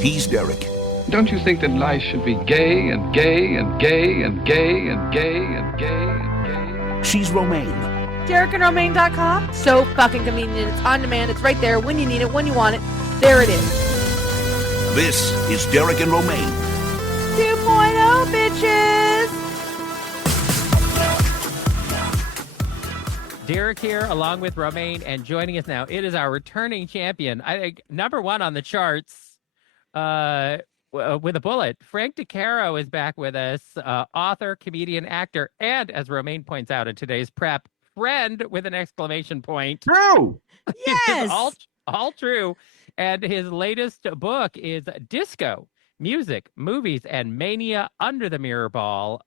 He's Derek. Don't you think that life should be gay and gay and gay and gay and gay and gay and gay? She's Romaine. DerekandRomaine.com. So fucking convenient. It's on demand. It's right there when you need it, when you want it. There it is. This is Derek and Romaine. 2.0, bitches. Derek here, along with Romaine, and joining us now, it is our returning champion. I think number one on the charts with a bullet. Frank Decaro is back with us, author, comedian, actor, and, as Romaine points out in today's prep, friend with an exclamation point. True. Yes. all true. And his latest book is Disco, Music, Movies, and Mania Under the Mirror Ball,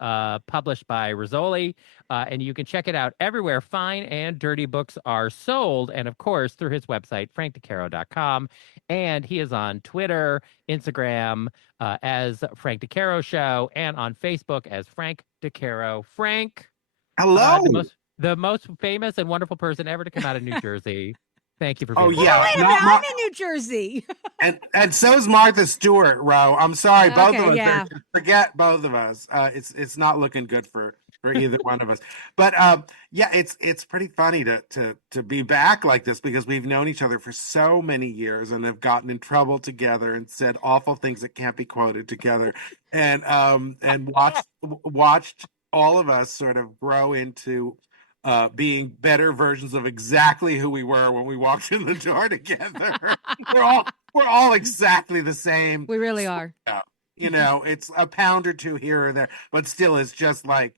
published by Rizzoli. And you can check it out everywhere fine and dirty books are sold. And, of course, through his website, frankdecaro.com. And he is on Twitter, Instagram as Frank Decaro Show, and on Facebook as Frank Decaro. Frank. Hello. The most famous and wonderful person ever to come out of New Jersey. Thank you for being Oh, here. yeah. Wait a minute, I'm in New Jersey. And so's Martha Stewart, Ro. I'm sorry, both of us. Yeah. Forget both of us. It's not looking good for either one of us. But yeah, it's pretty funny to be back like this because we've known each other for so many years and have gotten in trouble together and said awful things that can't be quoted together, and watched all of us sort of grow into being better versions of exactly who we were when we walked in the door together. we're all exactly the same. We really are. You know, it's a pound or two here or there, but still it's like,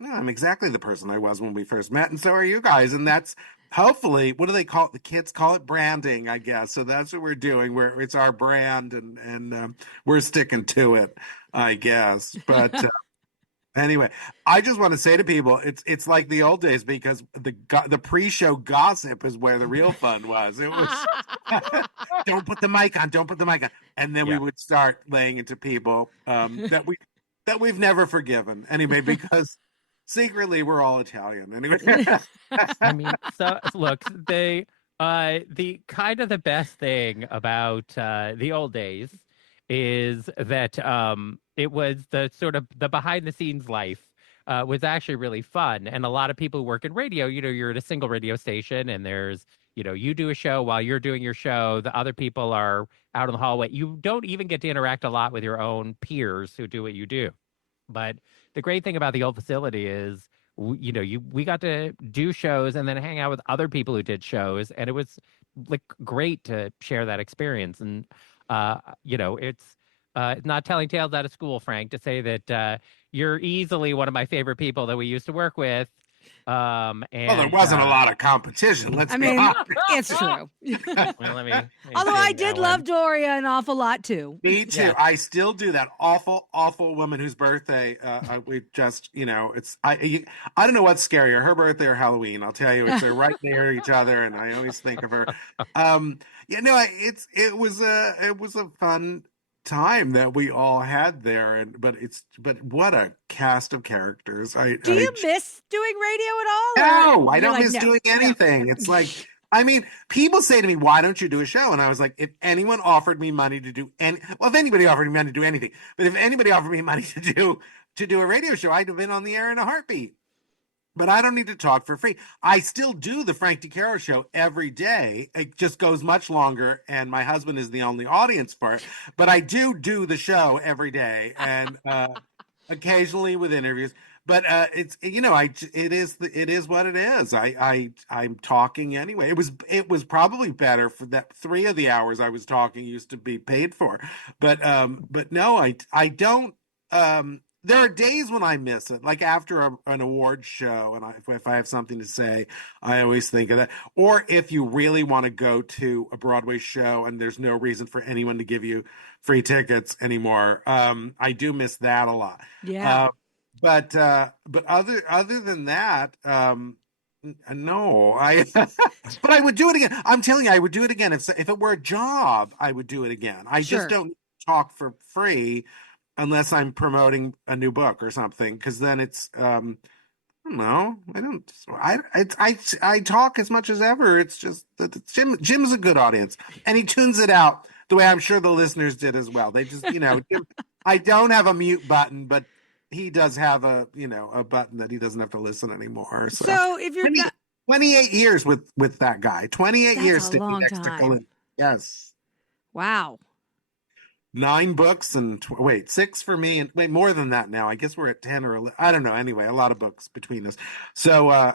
no, I'm exactly the person I was when we first met, and so are you guys. And that's hopefully, what do they call it? The kids call it branding, I guess. So that's what we're doing, where it's our brand, and we're sticking to it, I guess. But anyway, I just want to say to people, it's like the old days, because the pre-show gossip is where the real fun was. It was don't put the mic on, and then we would start laying into people that we've never forgiven anyway, because secretly we're all Italian anyway. I mean, so look, the kind of the best thing about the old days is that it was the sort of the behind the scenes life was actually really fun. And a lot of people who work in radio, you're at a single radio station, and there's, you do a show while you're doing your show. The other people are out in the hallway. You don't even get to interact a lot with your own peers who do what you do. But the great thing about the old facility is, we got to do shows and then hang out with other people who did shows. And it was like great to share that experience. And, it's not telling tales out of school, Frank, to say that you're easily one of my favorite people that we used to work with. And there wasn't a lot of competition. Let's be honest. It's true. Well, Although I did love Doria an awful lot too. Me too. Yeah. I still do. That awful woman whose birthday we just, it's I don't know what's scarier, her birthday or Halloween. I'll tell you, they're right near each other, and I always think of her. It was a fun time that we all had there, but what a cast of characters. Do you miss doing radio at all? No, I don't miss doing anything. It's like, I mean, people say to me, why don't you do a show? And I was like, if anyone offered me money to do if anybody offered me money to do anything, but if anybody offered me money to do a radio show, I'd have been on the air in a heartbeat. But I don't need to talk for free. I still do the Frank Decaro Show every day. It just goes much longer, and my husband is the only audience for it. But I do the show every day, and occasionally with interviews. But it is what it is. I'm talking anyway. It was probably better for that 3 of the hours I was talking used to be paid for. But no, I don't. There are days when I miss it, like after an award show, and if I have something to say, I always think of that. Or if you really want to go to a Broadway show and there's no reason for anyone to give you free tickets anymore, I do miss that a lot. Yeah. But other than that, no, but I would do it again. I'm telling you, I would do it again if it were a job. I would do it again. I just don't talk for free unless I'm promoting a new book or something, because then it's no, I don't. I talk as much as ever. It's just that Jim's a good audience, and he tunes it out the way I'm sure the listeners did as well. They just, I don't have a mute button, but he does have a button that he doesn't have to listen anymore. So if you're not 28 years with that guy, 28 That's years a sticking long next to time. Colin. Yes. Wow. 9 books and 6 for me, and more than that now. I guess we're at 10 or 11. I don't know. Anyway, a lot of books between us. So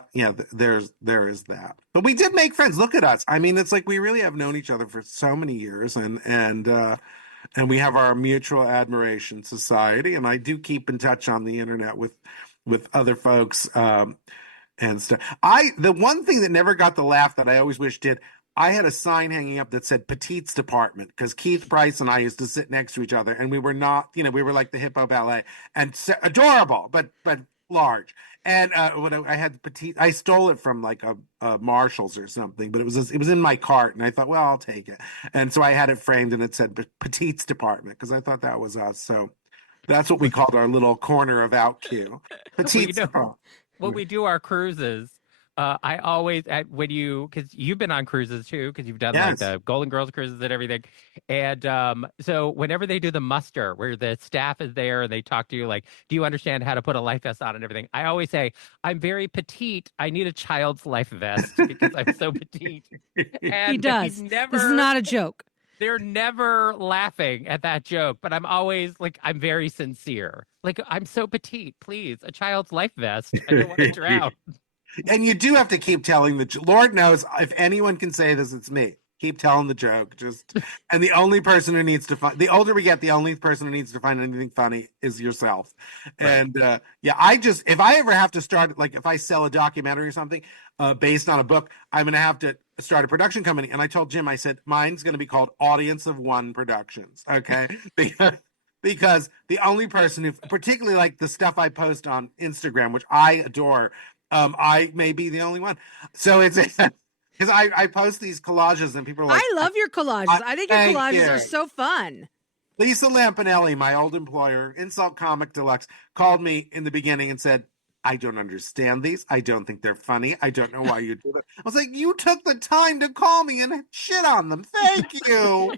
there is that. But we did make friends. Look at us. I mean, it's like we really have known each other for so many years, and we have our mutual admiration society. And I do keep in touch on the internet with other folks and stuff. The one thing that never got the laugh that I always wish did. I had a sign hanging up that said Petite's Department because Keith Price and I used to sit next to each other, and we were not, we were like the Hippo Ballet, and adorable, but large. And when I had Petite, I stole it from like a Marshalls or something, but it was in my cart, and I thought, well, I'll take it. And so I had it framed, and it said Petite's Department because I thought that was us. So that's what we called our little corner of OutQ. Petite's Department. When we do our cruises, I always because you've been on cruises too, because you've done like the Golden Girls cruises and everything, and so whenever they do the muster where the staff is there and they talk to you like, do you understand how to put a life vest on and everything? I always say, I'm very petite. I need a child's life vest because I'm so petite. And he does. This is not a joke. They're never laughing at that joke, but I'm always like, I'm very sincere. Like, I'm so petite. Please, a child's life vest. I don't want to drown. And you do have to keep telling Lord knows if anyone can say this, it's me. Keep telling the joke. And the only person who needs to find, the older we get, the only person who needs to find anything funny is yourself. Right. And if I ever have to start, like if I sell a documentary or something based on a book, I'm going to have to start a production company. And I told Jim, I said, mine's going to be called Audience of One Productions. Okay. Because the only person who, particularly like the stuff I post on Instagram, which I adore, I may be the only one. So it's because I post these collages and people are like, I love your collages. I think your collages are so fun. Lisa Lampanelli, my old employer, Insult Comic Deluxe, called me in the beginning and said, I don't understand these. I don't think they're funny. I don't know why you do that. I was like, you took the time to call me and shit on them. Thank you.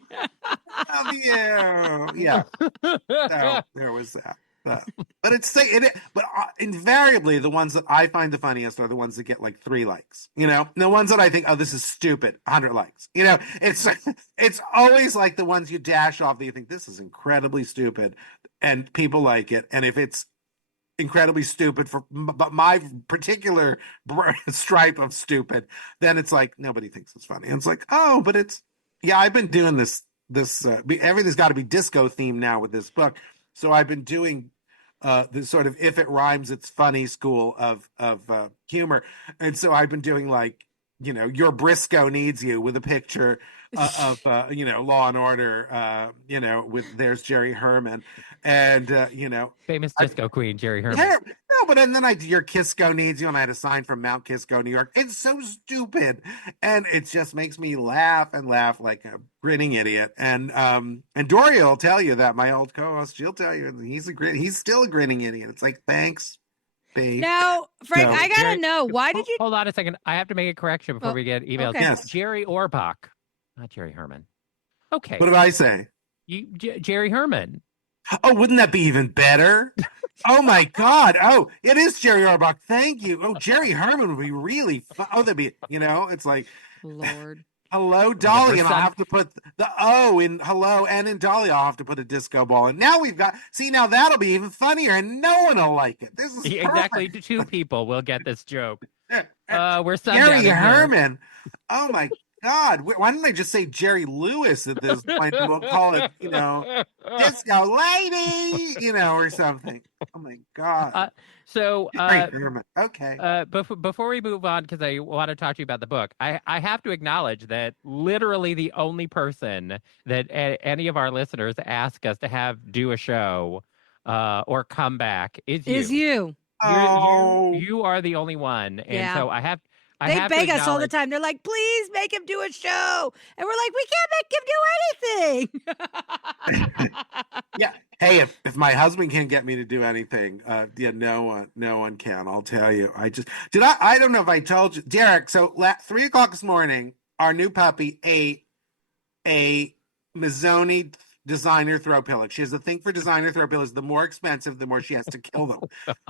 Love you. Yeah. So there was that. But invariably the ones that I find the funniest are the ones that get like 3 likes. The ones that I think, oh, this is stupid, 100 likes. It's always like the ones you dash off that you think this is incredibly stupid, and people like it. And if it's incredibly stupid but my particular stripe of stupid, then it's like nobody thinks it's funny. And it's like, oh, but I've been doing this. Everything's got to be disco themed now with this book. So I've been doing this sort of if it rhymes, it's funny school of humor. And so I've been doing like, Your Briscoe Needs You with a picture of Law and Order, with there's Jerry Herman and, famous disco queen, Jerry Herman. Yeah, no, but then Your Kisco Needs You, and I had a sign from Mount Kisco, New York. It's so stupid. And it just makes me laugh and laugh like a grinning idiot. And Doria will tell you that, my old co-host, she'll tell you he's still a grinning idiot. It's like, thanks. Now, Frank, I gotta know, why did you... Hold on a second. I have to make a correction before we get emails. Okay. Yes. Jerry Orbach, not Jerry Herman. Okay. What did I say? Jerry Herman. Oh, wouldn't that be even better? Oh, my God. Oh, it is Jerry Orbach. Thank you. Oh, Jerry Herman would be really fun. Oh, that'd be, it's like... Lord. Hello, Dolly, and I'll have to put the O in hello, and in Dolly, I'll have to put a disco ball. And now now that'll be even funnier, and no one will like it. This is exactly perfect. 2 people will get this joke. We're Jerry Herman. Oh my God! Why didn't I just say Jerry Lewis at this point? We'll call it, disco lady, or something. Oh my God! Jerry Herman. Okay. Before we move on, because I want to talk to you about the book, I have to acknowledge that literally the only person that any of our listeners ask us to do a show or come back is you. You are the only one, and so I have. They beg us all the time. They're like, please make him do a show. And we're like, we can't make him do anything. Yeah. Hey, if my husband can't get me to do anything, no one can. I'll tell you. I don't know if I told you, Derek. So 3:00 this morning, our new puppy ate a Mazzoni designer throw pillows. She has a thing for designer throw pillows. The more expensive, the more she has to kill them.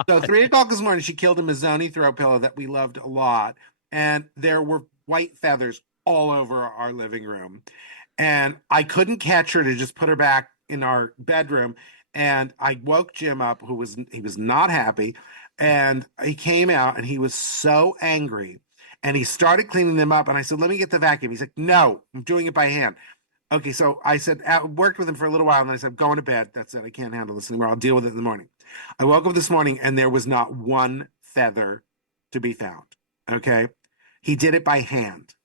So 3 o'clock this morning, she killed a Mazzoni throw pillow that we loved a lot. And there were white feathers all over our living room. And I couldn't catch her to just put her back in our bedroom. And I woke Jim up, he was not happy. And he came out and he was so angry. And he started cleaning them up. And I said, let me get the vacuum. He's like, no, I'm doing it by hand. Okay, so I said, I worked with him for a little while, and I said, I'm going to bed. That's it. I can't handle this anymore. I'll deal with it in the morning. I woke up this morning, and there was not one feather to be found. Okay? He did it by hand.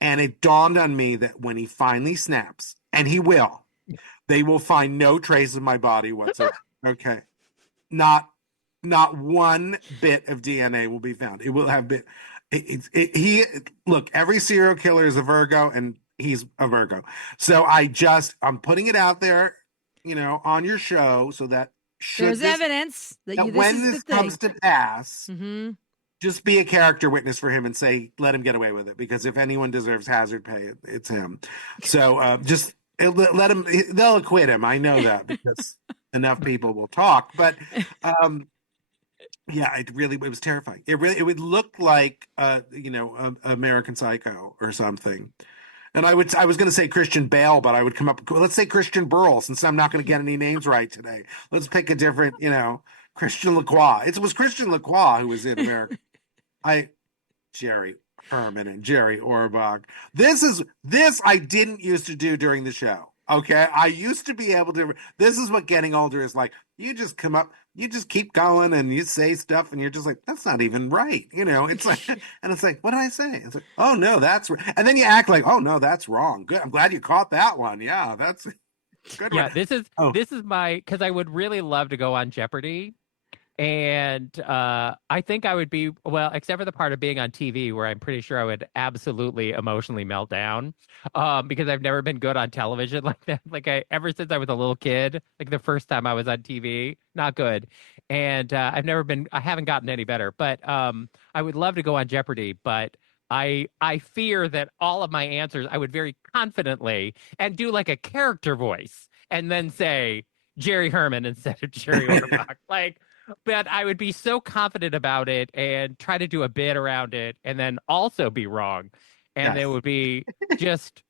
And it dawned on me that when he finally snaps, and he will, they will find no trace of my body whatsoever. Okay? Not one bit of DNA will be found. It will have been. Look, every serial killer is a Virgo, and he's a Virgo. So I'm putting it out there, on your show so that there's evidence that when this comes to pass, mm-hmm. just be a character witness for him and say, let him get away with it. Because if anyone deserves hazard pay, it's him. So just let him, they'll acquit him. I know that because enough people will talk, but, yeah, it was terrifying. It would look like, American Psycho or something. And I was going to say Christian Bale, but I would come up. Let's say Christian Burl, since I'm not going to get any names right today. Let's pick a different, Christian Lacroix. It was Christian Lacroix who was in America. Jerry Herman and Jerry Orbach. This I didn't used to do during the show. Okay, I used to be able to. This is what getting older is like. You just come up, you just keep going, and you say stuff, and you're just like, that's not even right. It's like, and it's like, what did I say? It's like, oh no, that's right. And then you act like, oh no, that's wrong. Good, I'm glad you caught that one. Yeah, that's good. Yeah, one. This is because I would really love to go on Jeopardy. And I think I would be, well, except for the part of being on TV where I'm pretty sure I would absolutely emotionally melt down because I've never been good on television like that. Ever since I was a little kid, like the first time I was on TV, not good. And I haven't gotten any better. But I would love to go on Jeopardy, but I fear that all of my answers, I would very confidently and do like a character voice and then say Jerry Herman instead of Jerry Orbach. But I would be so confident about it and try to do a bit around it and then also be wrong. And It would be just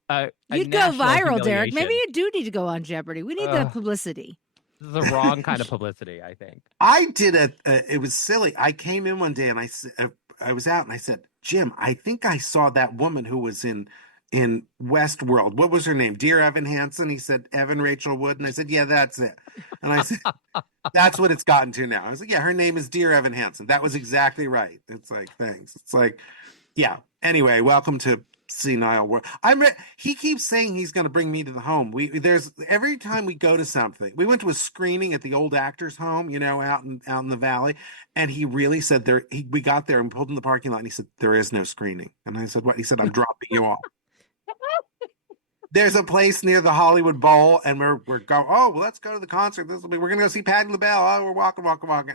you'd go viral, Derek. Maybe you do need to go on Jeopardy. We need that publicity. This is the wrong kind of publicity, I think. I did it was silly. I came in one day and I was out and I said, Jim, I think I saw that woman who was in Westworld. What was her name? Dear Evan Hansen. He said, Evan Rachel Wood. And I said, yeah, that's it. And I said, that's what it's gotten to now. I was like, yeah, her name is Dear Evan Hansen. That was exactly right. It's like, thanks. It's like, yeah. Anyway, welcome to Senile World. He keeps saying he's going to bring me to the home. Every time we go to something, we went to a screening at the old actors home, out in the valley. And he really said we got there and pulled in the parking lot and he said, there is no screening. And I said, what? He said, I'm dropping you off. There's a place near the Hollywood Bowl, and we're going, oh, well, let's go to the concert. We're going to go see Patti LaBelle. Oh, we're walking.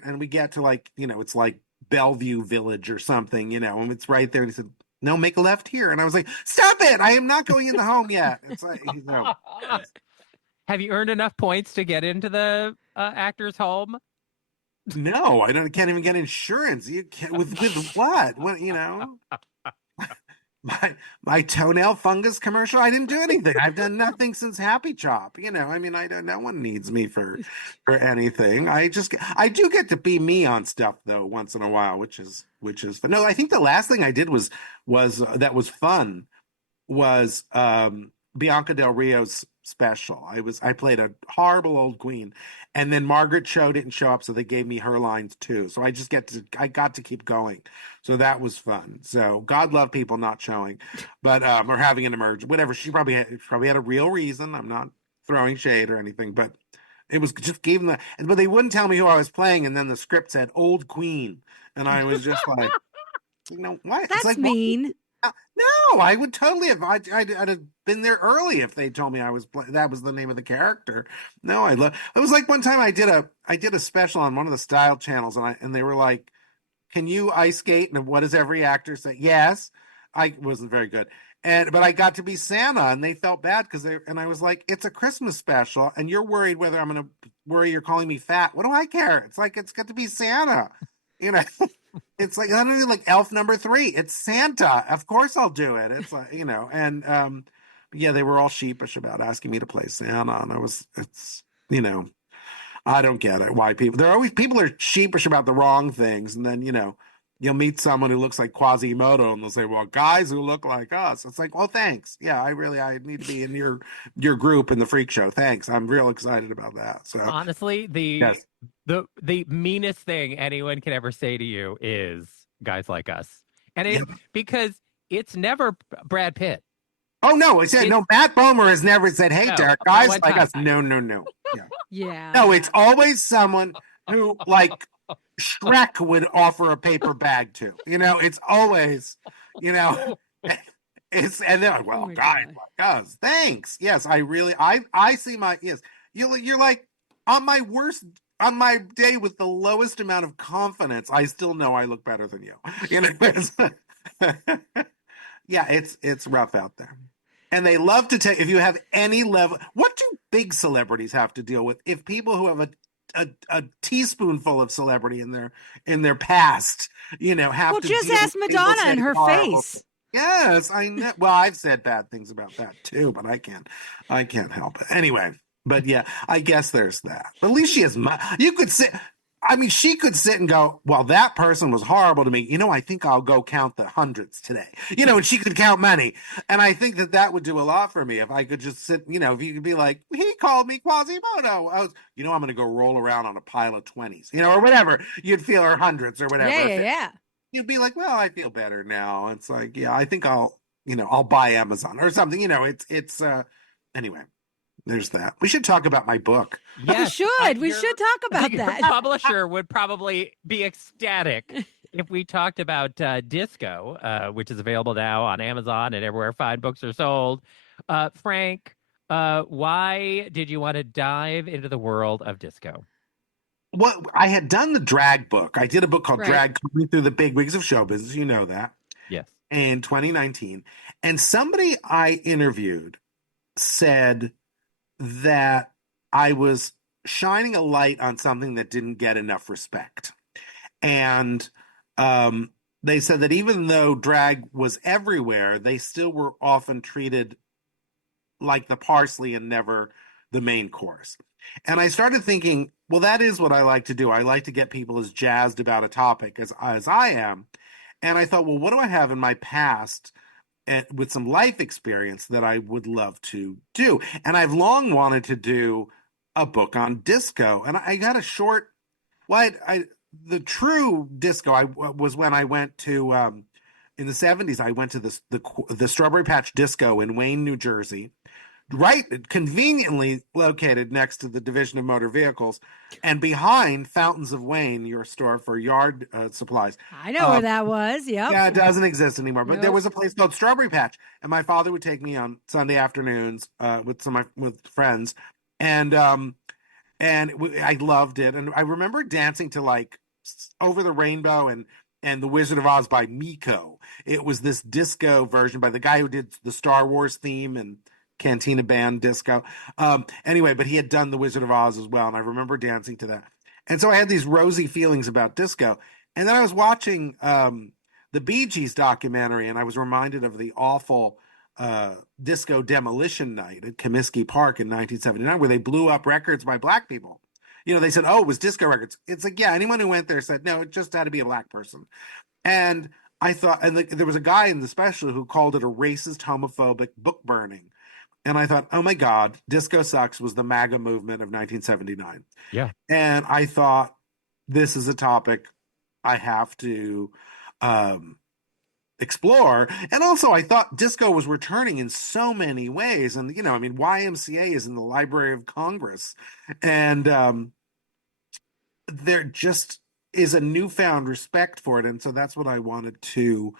And we get to it's like Bellevue Village or something, and it's right there. And he said, no, make a left here. And I was like, stop it. I am not going in the home yet. It's like, Have you earned enough points to get into the actor's home? No, I can't even get insurance. You can't, with what? What, My toenail fungus commercial. I didn't do anything. I've done nothing since Happy Chop. No one needs me for anything. I do get to be me on stuff though once in a while, which is fun. No, I think the last thing I did was that was fun was Bianca Del Rio's special. I played a horrible old queen, and then Margaret Cho didn't show up, so they gave me her lines too. So I got to keep going. So that was fun. So God love people not showing, but or having an emergency, whatever. She probably had a real reason. I'm not throwing shade or anything, but it was just gave them but they wouldn't tell me who I was playing, and then the script said old queen, and I was just like, why? That's like, mean. No, I would totally have. I'd have been there early if they told me that was the name of the character. No, it was like one time I did a special on one of the style channels, and they were like, "Can you ice skate?" And what does every actor say? Yes. I wasn't very good, but I got to be Santa, and they felt bad and I was like, it's a Christmas special, and you're worried whether I'm going to worry you're calling me fat. What do I care? It's like, it's got to be Santa, you know. It's like, I don't know, like elf number 3. It's Santa. Of course I'll do it. It's like, and yeah, they were all sheepish about asking me to play Santa, and I don't get it. Why people are sheepish about the wrong things, and then you'll meet someone who looks like Quasimodo, and they'll say, "Well, guys who look like us." It's like, well, thanks. Yeah, I need to be in your group in the freak show. Thanks. I'm real excited about that. So honestly, yes. the meanest thing anyone can ever say to you is guys like us, and because it's never Brad Pitt. Oh no! No. Matt Bomer has never said, "Hey, No, Derek, guys like us." No. Yeah. Yeah. No, it's always someone who, like Shrek, would offer a paper bag to. It's always, it's and they're like, well, guys like us. Thanks. Yes, I see yes. You're like on my day with the lowest amount of confidence, I still know I look better than you. Yeah, it's rough out there. And they love to take, if you have any level, what do big celebrities have to deal with? If people who have a teaspoonful of celebrity in their past, have to just deal ask with Madonna and her horrible face. Yes, I know. Well, I've said bad things about that too, but I can't help it. Anyway, but yeah, I guess there's that. But at least she has you could sit. I mean, she could sit and go, well, that person was horrible to me. I think I'll go count the hundreds today. And she could count money. And I think that would do a lot for me if I could just sit, if you could be like, he called me Quasimodo. I'm going to go roll around on a pile of 20s, or whatever. You'd feel, or hundreds or whatever. Yeah. You'd be like, well, I feel better now. It's like, yeah, I think I'll buy Amazon or something. Anyway. There's that. We should talk about my book. Yes, we should talk about that. The publisher would probably be ecstatic if we talked about Disco, which is available now on Amazon and everywhere fine books are sold. Frank, why did you want to dive into the world of Disco? Well, I had done the drag book. I did a book called Drag Coming Through the Big Wigs of Show Business. You know that. Yes. In 2019. And somebody I interviewed said that I was shining a light on something that didn't get enough respect. And they said that even though drag was everywhere, they still were often treated like the parsley and never the main course. And I started thinking, well, that is what I like to do. I like to get people as jazzed about a topic as I am. And I thought, well, what do I have in my past with some life experience that I would love to do? And I've long wanted to do a book on disco. And I got a short, the true disco was when I went to, in the 70s, I went to the Strawberry Patch Disco in Wayne, New Jersey, right, conveniently located next to the Division of Motor Vehicles and behind Fountains of Wayne, your store for yard supplies. I know where that was. Yep. Yeah, it doesn't exist anymore. But there was a place called Strawberry Patch, and my father would take me on Sunday afternoons with friends, and I loved it. And I remember dancing to like Over the Rainbow and The Wizard of Oz by Miko. It was this disco version by the guy who did the Star Wars theme and Cantina Band disco. Anyway, but he had done The Wizard of Oz as well, and I remember dancing to that. And so I had these rosy feelings about disco. And then I was watching the Bee Gees documentary, and I was reminded of the awful disco demolition night at Comiskey Park in 1979, where they blew up records by black people. They said, oh, it was disco records. It's like, yeah, anyone who went there said, no, it just had to be a black person. And I thought, and there was a guy in the special who called it a racist, homophobic book burning. And I thought, oh my God, Disco Sucks was the MAGA movement of 1979. Yeah. And I thought, this is a topic I have to explore. And also I thought disco was returning in so many ways. And, YMCA is in the Library of Congress. And there just is a newfound respect for it. And so that's what I wanted to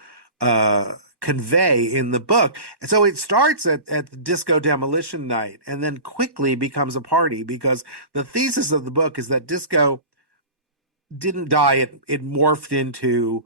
convey in the book. And so it starts at the disco demolition night and then quickly becomes a party, because the thesis of the book is that disco didn't die. It morphed into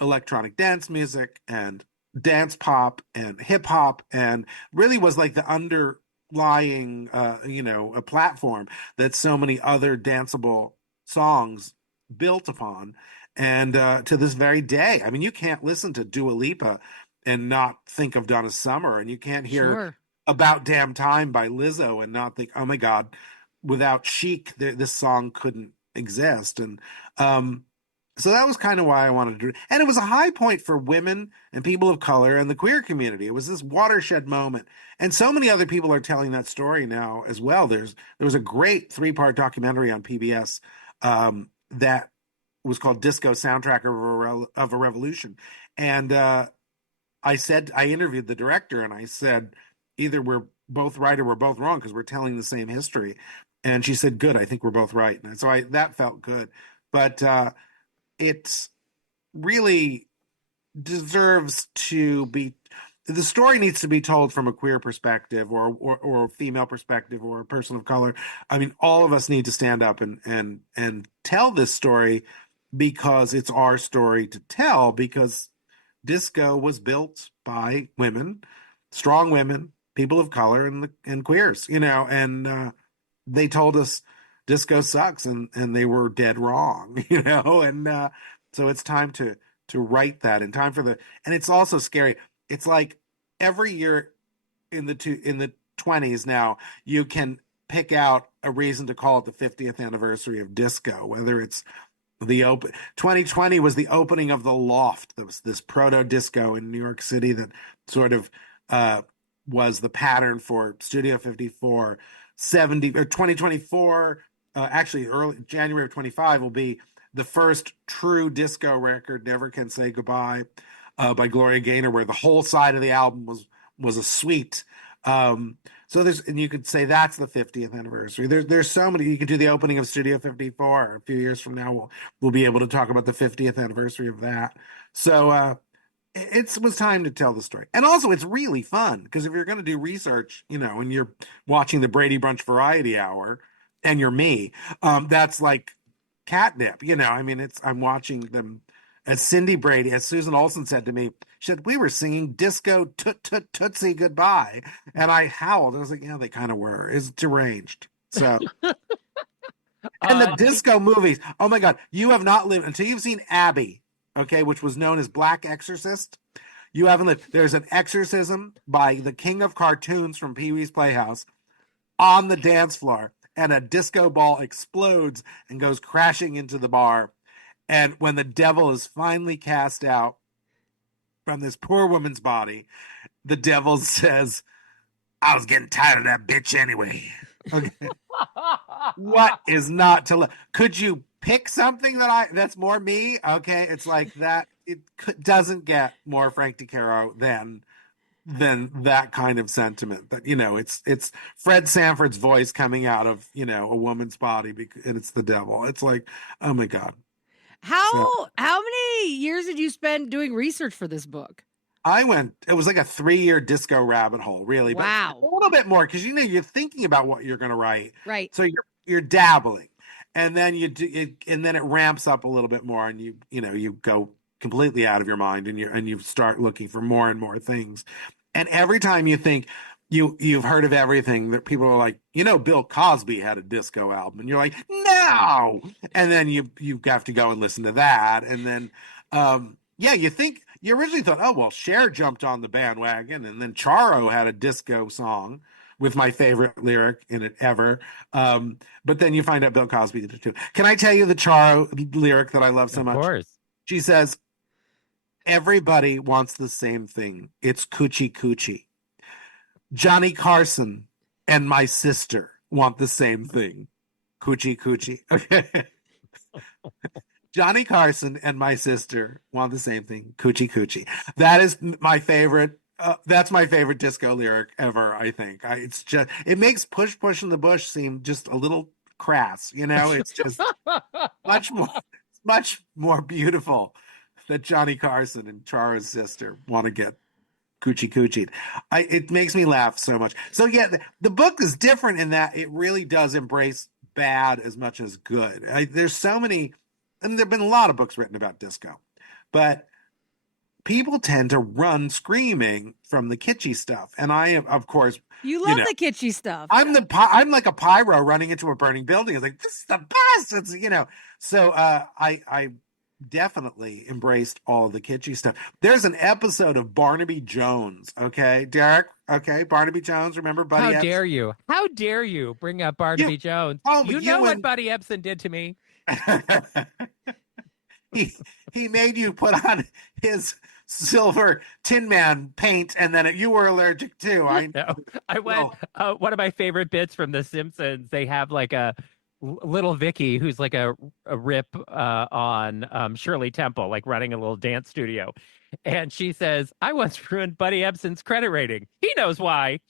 electronic dance music and dance pop and hip hop, and really was like the underlying, a platform that so many other danceable songs built upon. And to this very day, I mean, you can't listen to Dua Lipa and not think of Donna Summer, and you can't hear Sure. About Damn Time by Lizzo and not think, oh my God, without Chic, this song couldn't exist. And um, so that was kind of why I wanted to do it. And it was a high point for women and people of color and the queer community. It was this watershed moment. And so many other people are telling that story now as well. There was a great 3-part documentary on PBS that was called Disco Soundtrack of a Revolution. And I interviewed the director and I said, either we're both right or we're both wrong because we're telling the same history. And she said, good, I think we're both right. And so that felt good. But it really deserves to be, the story needs to be told from a queer perspective or a female perspective or a person of color. I mean, all of us need to stand up and tell this story because it's our story to tell, because disco was built by women, strong women, people of color, and queers, and they told us disco sucks, and they were dead wrong, and so it's time to write that, and and it's also scary. It's like every year in the 20s now, you can pick out a reason to call it the 50th anniversary of disco, whether it's 2020 was the opening of the Loft. There was this proto disco in New York City that sort of was the pattern for Studio 54. 2024, actually early January of 25 will be the first true disco record, Never Can Say Goodbye, by Gloria Gaynor, where the whole side of the album was a suite. So and you could say that's the 50th anniversary. There's so many. You could do the opening of Studio 54. A few years from now, we'll be able to talk about the 50th anniversary of that. So it was time to tell the story. And also, it's really fun because if you're going to do research, and you're watching the Brady Brunch Variety Hour, and you're me, that's like catnip. I mean, I'm watching them. As Susan Olsen said to me, she said, we were singing disco tootsie goodbye. And I howled. I was like, yeah, they kind of were. It's deranged. So, and the disco movies. Oh my God. You have not lived until you've seen Abby, okay, which was known as Black Exorcist. You haven't lived. There's an exorcism by the king of cartoons from Pee Wee's Playhouse on the dance floor, and a disco ball explodes and goes crashing into the bar. And when the devil is finally cast out from this poor woman's body, the devil says, I was getting tired of that bitch anyway. Okay. What is not to love? Could you pick something that's more me? Okay. It's like that. It doesn't get more Frank Decaro than that kind of sentiment. That, it's Fred Sanford's voice coming out of, a woman's body, and it's the devil. It's like, oh my God. How many years did you spend doing research for this book? It was like a 3-year disco rabbit hole, really. Wow. But a little bit more, because you're thinking about what you're going to write. Right. So you're dabbling. And then and then it ramps up a little bit more, and you go completely out of your mind, and you start looking for more and more things. And every time you think you've heard of everything, that people are like, Bill Cosby had a disco album, and you're like, no. And then you have to go and listen to that, and then you originally thought, oh well, Cher jumped on the bandwagon, and then Charo had a disco song with my favorite lyric in it ever. But then you find out Bill Cosby did it too. Can I tell you the Charo lyric that I love so much? Of course. She says, everybody wants the same thing. It's coochie coochie. Johnny Carson and my sister want the same thing. Coochie coochie. Okay. Johnny Carson and my sister want the same thing. Coochie coochie. That is my favorite. That's my favorite disco lyric ever, I think. It makes Push Push in the Bush seem just a little crass. It's just much more beautiful that Johnny Carson and Chara's sister want to get coochie coochie. It makes me laugh so much. So yeah, the book is different in that it really does embrace bad as much as good. There's so many, and there've been a lot of books written about disco, but people tend to run screaming from the kitschy stuff. And I am, of course, You love the kitschy stuff. I'm like a pyro running into a burning building. It's like, this is the best. It's, so I definitely embraced all the kitschy stuff. There's an episode of Barnaby Jones. Okay, Derek. Okay, Barnaby Jones. Remember Buddy? How dare you? How dare you bring up Barnaby Jones? Oh, you know what Buddy Ebsen did to me. he made you put on his silver Tin Man paint, and then you were allergic too. I know. I went. One of my favorite bits from The Simpsons. They have like a little Vicky who's like a rip on Shirley Temple, like running a little dance studio, and she says, "I once ruined Buddy Ebsen's credit rating. He knows why."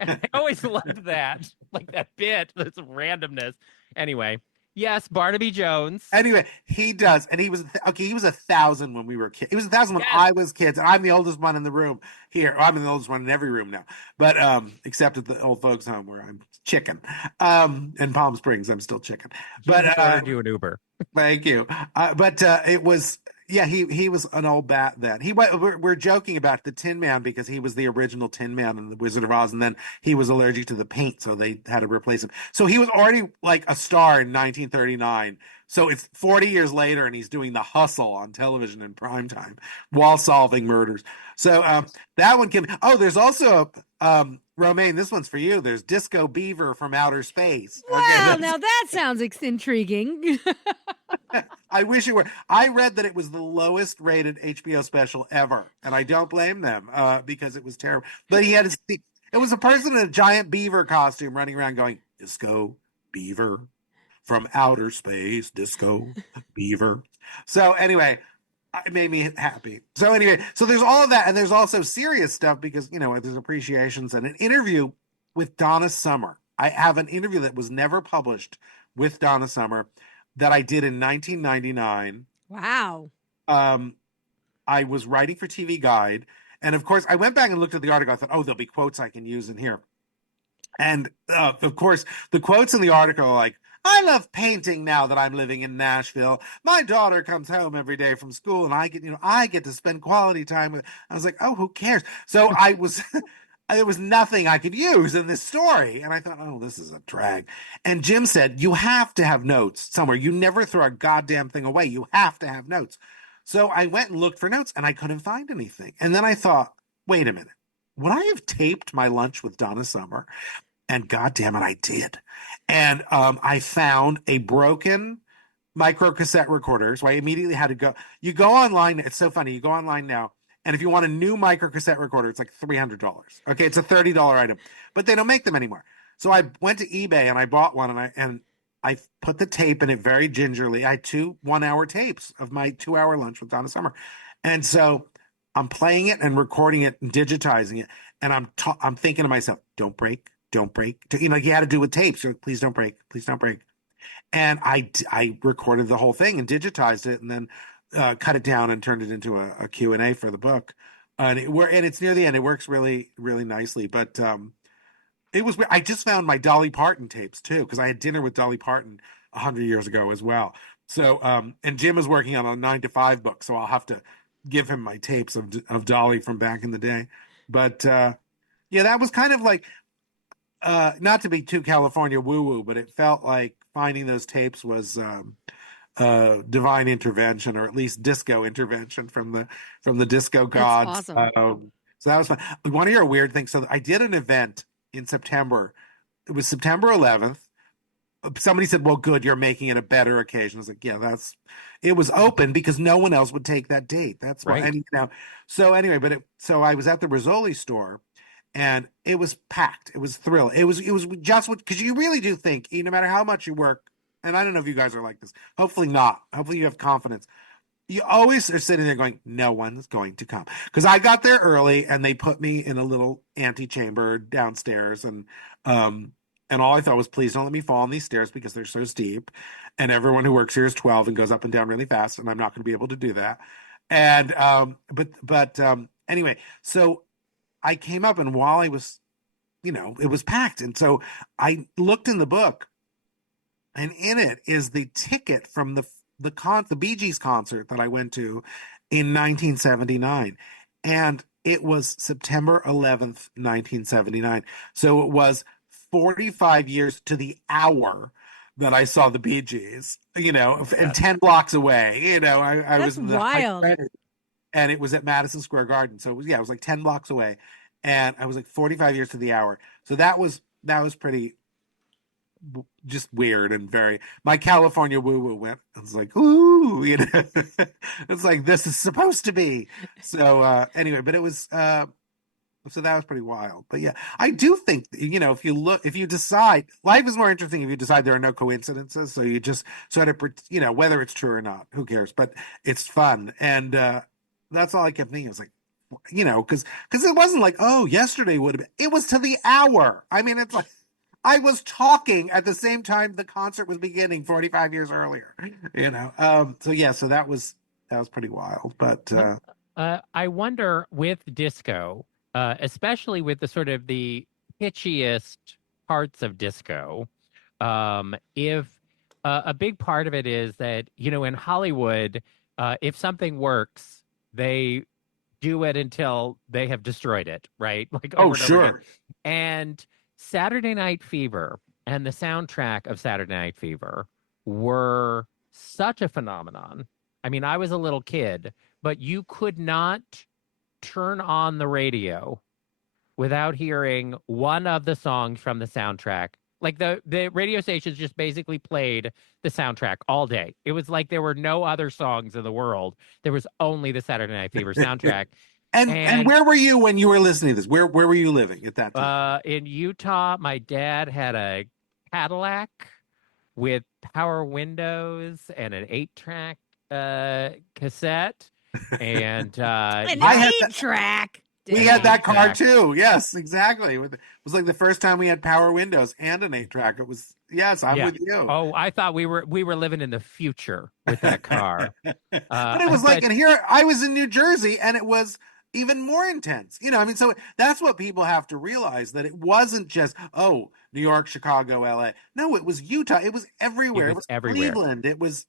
And I always loved that, like that bit, this randomness. Anyway. Yes, Barnaby Jones. Anyway, he does, and he was 1,000 when we were kids. He was 1,000 when I was kids, and I'm the oldest one in the room here. I'm the oldest one in every room now, but except at the old folks' home where I'm chicken. In Palm Springs, I'm still chicken. But ordered you an Uber. Thank you. But it was. Yeah, he was an old bat then. We're joking about the Tin Man because he was the original Tin Man in the Wizard of Oz, and then he was allergic to the paint, so they had to replace him. So he was already like a star in 1939. So it's 40 years later, and he's doing The Hustle on television in prime time while solving murders. So that one came. Oh, there's also Romaine. This one's for you. There's Disco Beaver from Outer Space. Wow, now that sounds intriguing. I wish it were. I read that it was the lowest rated HBO special ever, and I don't blame them because it was terrible. But it was a person in a giant beaver costume running around going, "Disco Beaver from Outer Space, Disco Beaver." So anyway, it made me happy. So anyway, so there's all of that, and there's also serious stuff because there's appreciations and an interview with Donna Summer. I have an interview that was never published with Donna Summer that I did in 1999. Wow. I was writing for TV Guide, and of course, I went back and looked at the article. I thought, oh, there'll be quotes I can use in here. And of course, the quotes in the article are like, "I love painting now that I'm living in Nashville. My daughter comes home every day from school, and I get to spend quality time with." I was like, "Oh, who cares?" So I was. There was nothing I could use in this story. And I thought, oh, this is a drag. And Jim said, you have to have notes somewhere. You never throw a goddamn thing away. You have to have notes. So I went and looked for notes, and I couldn't find anything. And then I thought, wait a minute. Would I have taped my lunch with Donna Summer? And goddamn it, I did. And I found a broken micro cassette recorder. So I immediately had to go. You go online. It's so funny. You go online now. And if you want a new micro cassette recorder, it's like $300. Okay, it's a $30 item, but they don't make them anymore. So I went to eBay and I bought one, and I put the tape in it very gingerly. I had 2 1-hour tapes of my 2-hour lunch with Donna Summer, and so I'm playing it and recording it and digitizing it, and I'm thinking to myself, don't break. You had to do with tapes. You're like, please don't break. And I recorded the whole thing and digitized it, and then cut it down and turned it into a Q&A for the book. And it's near the end. It works really, really nicely. But it was. I just found my Dolly Parton tapes too, because I had dinner with Dolly Parton 100 years ago as well. So and Jim is working on a 9 to 5 book, so I'll have to give him my tapes of Dolly from back in the day. But yeah, that was kind of like not to be too California woo woo, but it felt like finding those tapes was divine intervention, or at least disco intervention from the disco gods. That's awesome. So that was fun. I want to hear a weird thing. So I did an event in September. It was September 11th. Somebody said, well, good, you're making it a better occasion. I was like, yeah, it was open because no one else would take that date. That's why. Right. So anyway, so I was at the Rizzoli store, and it was packed. It was thrilling. It was just what, because you really do think, no matter how much you work, and I don't know if you guys are like this. Hopefully not. Hopefully you have confidence. You always are sitting there going, no one's going to come. Because I got there early, and they put me in a little antechamber downstairs, and all I thought was, please don't let me fall on these stairs because they're so steep. And everyone who works here is 12 and goes up and down really fast, and I'm not going to be able to do that. And but anyway, so I came up, and while I was, it was packed, and so I looked in the book. And in it is the ticket from the Bee Gees concert that I went to in 1979. And it was September 11th, 1979. So it was 45 years to the hour that I saw the Bee Gees, and 10 blocks away. I That's was in the high wild. credit, and it was at Madison Square Garden. So it was like 10 blocks away. And I was like 45 years to the hour. So that was pretty just weird and very. My California woo woo went. It's like, ooh, it's like this is supposed to be. So anyway, but it was. So that was pretty wild. But yeah, I do think if you decide life is more interesting if you decide there are no coincidences. So you just sort of whether it's true or not, who cares? But it's fun, and that's all I kept thinking. I was like, because it wasn't like, oh, yesterday would have been. It was to the hour. I mean, it's like. I was talking at the same time the concert was beginning 45 years earlier, so that was pretty wild. But I wonder with disco, especially with the sort of the pitchiest parts of disco, if a big part of it is that, in Hollywood, if something works, they do it until they have destroyed it, right? Like over and over again. And Saturday Night Fever and the soundtrack of Saturday Night Fever were such a phenomenon. I mean, I was a little kid, but you could not turn on the radio without hearing one of the songs from the soundtrack. Like the radio stations just basically played the soundtrack all day. It was like there were no other songs in the world. There was only the Saturday Night Fever soundtrack. And where were you when you were listening to this? Where were you living at that time? In Utah, my dad had a Cadillac with power windows and an 8-track cassette, and an 8-track. We had that car too. Yes, exactly. It was like the first time we had power windows and an 8-track. It was I'm with you. Oh, I thought we were living in the future with that car. But it was and here I was in New Jersey, and it was even more intense. So that's what people have to realize, that it wasn't just, oh, New York, Chicago, LA. No, it was Utah. It was everywhere. It was everywhere. Cleveland.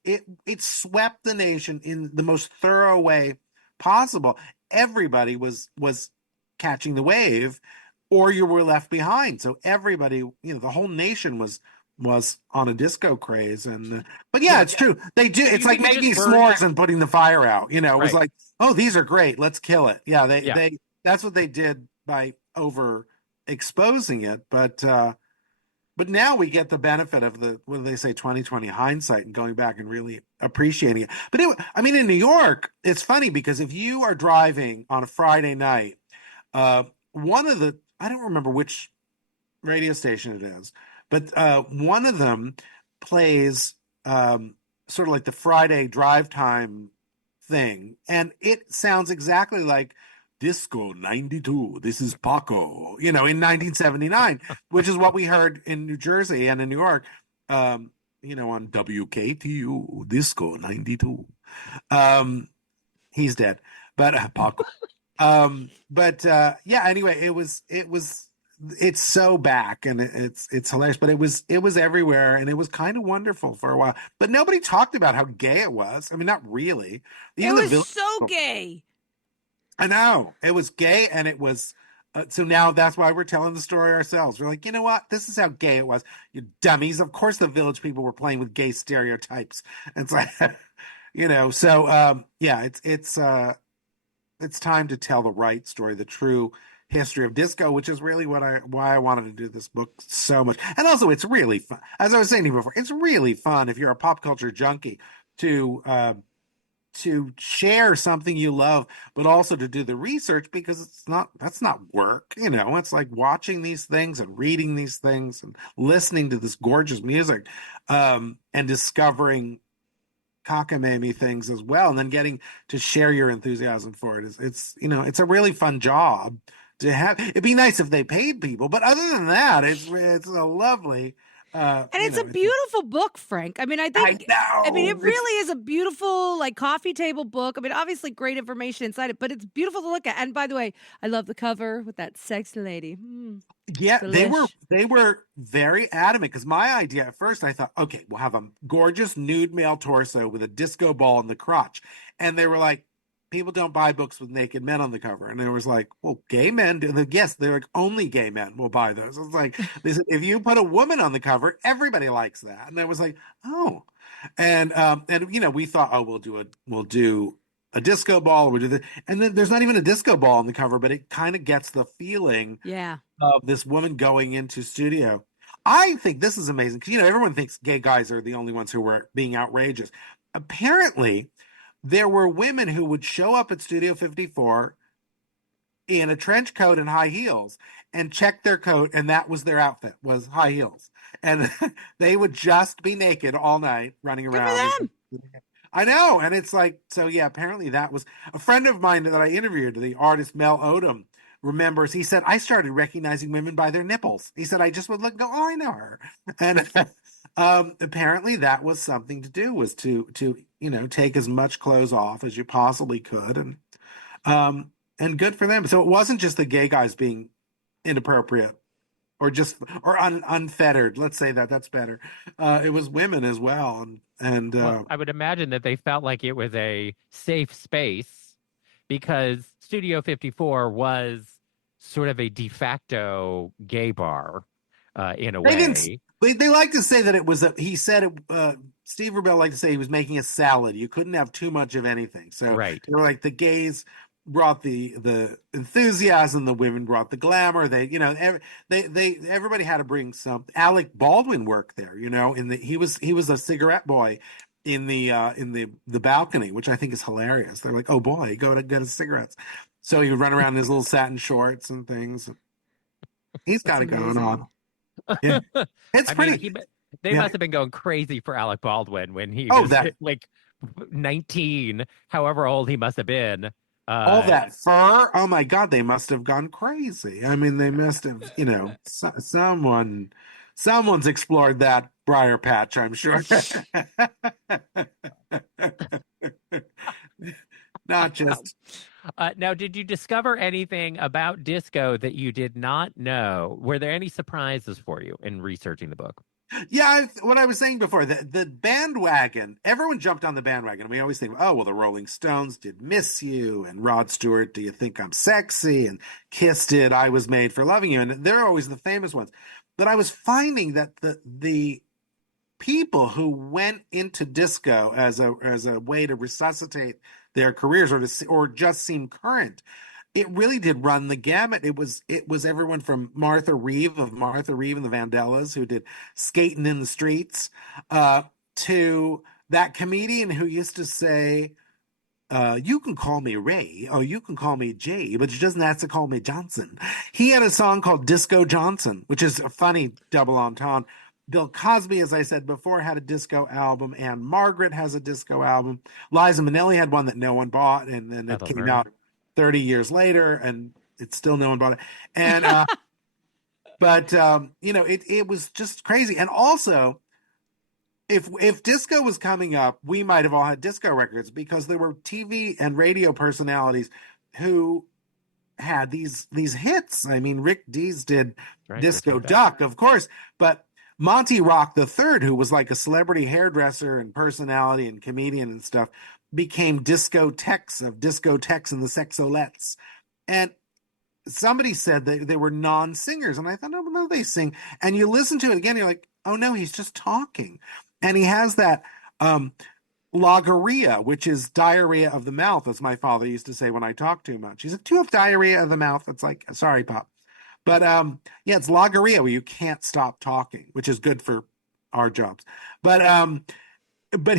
It swept the nation in the most thorough way possible. Everybody was catching the wave, or you were left behind. So everybody, the whole nation was on a disco craze. And but yeah, it's true. They do. It's like making s'mores and putting the fire out. It was like, oh, these are great. Let's kill it. Yeah, they that's what they did by over exposing it. But now we get the benefit of what do they say, 2020 hindsight, and going back and really appreciating it. But in New York, it's funny because if you are driving on a Friday night, one of the, I don't remember which radio station it is, but one of them plays sort of like the Friday drive time thing, and it sounds exactly like Disco 92. This is Paco, in 1979, which is what we heard in New Jersey and in New York, on WKTU, Disco 92. He's dead, but Paco. Anyway, it's so back, and it's hilarious, but it was everywhere, and it was kind of wonderful for a while. But nobody talked about how gay it was. I mean, not really. It was so gay. I know it was gay, and it was. So now that's why we're telling the story ourselves. We're like, you know what? This is how gay it was. You dummies. Of course, the Village people were playing with gay stereotypes. And it's like, So it's time to tell the right story, the true history of disco, which is really why I wanted to do this book so much. And also, it's really fun. As I was saying to you before, it's really fun if you're a pop culture junkie to share something you love, but also to do the research, because that's not work. It's like watching these things and reading these things and listening to this gorgeous music, and discovering cockamamie things as well, and then getting to share your enthusiasm for it. It's a really fun job to have. It'd be nice if they paid people, but other than that, it's a lovely. And it's a beautiful book, Frank. I mean, I think, it really is a beautiful, like, coffee table book. I mean, obviously great information inside it, but it's beautiful to look at. And by the way, I love the cover with that sexy lady. Yeah, they were very adamant, because my idea at first, I thought, okay, we'll have a gorgeous nude male torso with a disco ball in the crotch. And they were like, people don't buy books with naked men on the cover. And there was like, well, gay men do. Yes, they're like, only gay men will buy those. It's like, they said, if you put a woman on the cover, everybody likes that. And I was like, oh. And we thought, oh, we'll do a disco ball. We'll do this. And then there's not even a disco ball on the cover, but it kind of gets the feeling of this woman going into studio. I think this is amazing because, everyone thinks gay guys are the only ones who were being outrageous. Apparently, there were women who would show up at Studio 54 in a trench coat and high heels and check their coat, and that was their outfit, was high heels. And they would just be naked all night running around. I know. And it's like, so yeah, apparently that was a friend of mine that I interviewed, the artist Mel Odom, remembers. He said, I started recognizing women by their nipples. He said, I just would look and go, oh, I know her. And apparently that was something to do, was to take as much clothes off as you possibly could. And good for them. So it wasn't just the gay guys being inappropriate or unfettered. Let's say that's better. It was women as well. And well, I would imagine that they felt like it was a safe space because Studio 54 was sort of a de facto gay bar in a way. They like to say that it was Steve Rebell liked to say he was making a salad. You couldn't have too much of anything. So right. They were like, the gays brought the enthusiasm, the women brought the glamour. Everybody had to bring some. Alec Baldwin worked there, he was a cigarette boy in the balcony, which I think is hilarious. They're like, oh boy, go to get his cigarettes. So he would run around in his little satin shorts and things. He's got it going on. Yeah. It's pretty. They must have been going crazy for Alec Baldwin when he was like 19, however old he must have been. All that fur. Oh my God, they must have gone crazy. I mean, they must have, someone's explored that briar patch, I'm sure. Not just. Now, did you discover anything about disco that you did not know? Were there any surprises for you in researching the book? Yeah, what I was saying before, the bandwagon, everyone jumped on the bandwagon. We always think, oh, well, the Rolling Stones did Miss You, and Rod Stewart, Do You Think I'm Sexy, and Kiss did I Was Made for Loving You, and they're always the famous ones. But I was finding that the people who went into disco as a way to resuscitate their careers or just seem current, it really did run the gamut. It was everyone from Martha Reeve and the Vandellas, who did Skating in the Streets, to that comedian who used to say, you can call me Ray, or you can call me Jay, but you doesn't have to call me Johnson. He had a song called Disco Johnson, which is a funny double entendre. Bill Cosby, as I said before, had a disco album, and Margaret has a disco album. Liza Minnelli had one that no one bought, and then it came out 30 years later, and it's still no one bought it. And but it was just crazy. And also, if disco was coming up, we might have all had disco records, because there were TV and radio personalities who had these hits. I mean, Rick Dees did Disco Duck, of course, but Monty Rock III, who was like a celebrity hairdresser and personality and comedian and stuff, became Disco Tex of Disco Tex and the Sexolettes. And somebody said that they were non-singers. And I thought, no, they sing. And you listen to it again, you're like, oh no, he's just talking. And he has that logorrhea, which is diarrhea of the mouth, as my father used to say when I talked too much. He said, do you have diarrhea of the mouth? It's like, sorry, Pop. But it's logorrhea, where you can't stop talking, which is good for our jobs. But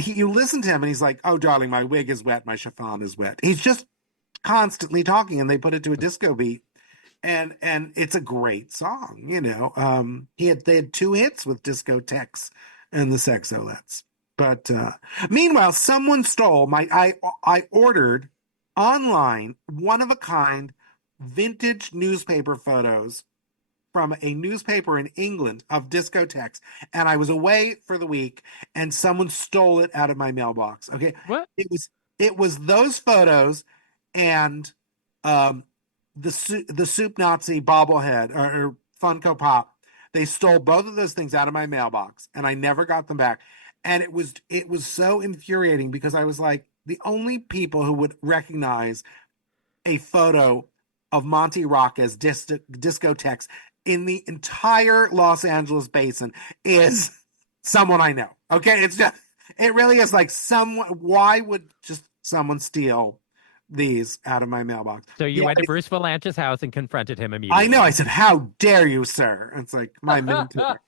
you listen to him and he's like, oh, darling, my wig is wet. My chiffon is wet. He's just constantly talking, and they put it to a disco beat. And it's a great song, They had 2 hits with Disco Tex and the Sexolettes. But meanwhile, someone stole I ordered online one-of-a-kind vintage newspaper photos from a newspaper in England of discotheques, and I was away for the week, and someone stole it out of my mailbox. Okay, what? It was those photos and the Soup Nazi bobblehead or Funko Pop. They stole both of those things out of my mailbox, and I never got them back. And it was so infuriating, because I was like, people who would recognize a photo of Monty Rocca's discotheques in the entire Los Angeles basin is someone I know. Okay, it really is like someone. Why would just someone steal these out of my mailbox? So you went to Bruce Valanche's house and confronted him immediately. I know. I said, "How dare you, sir?" It's like my mentor.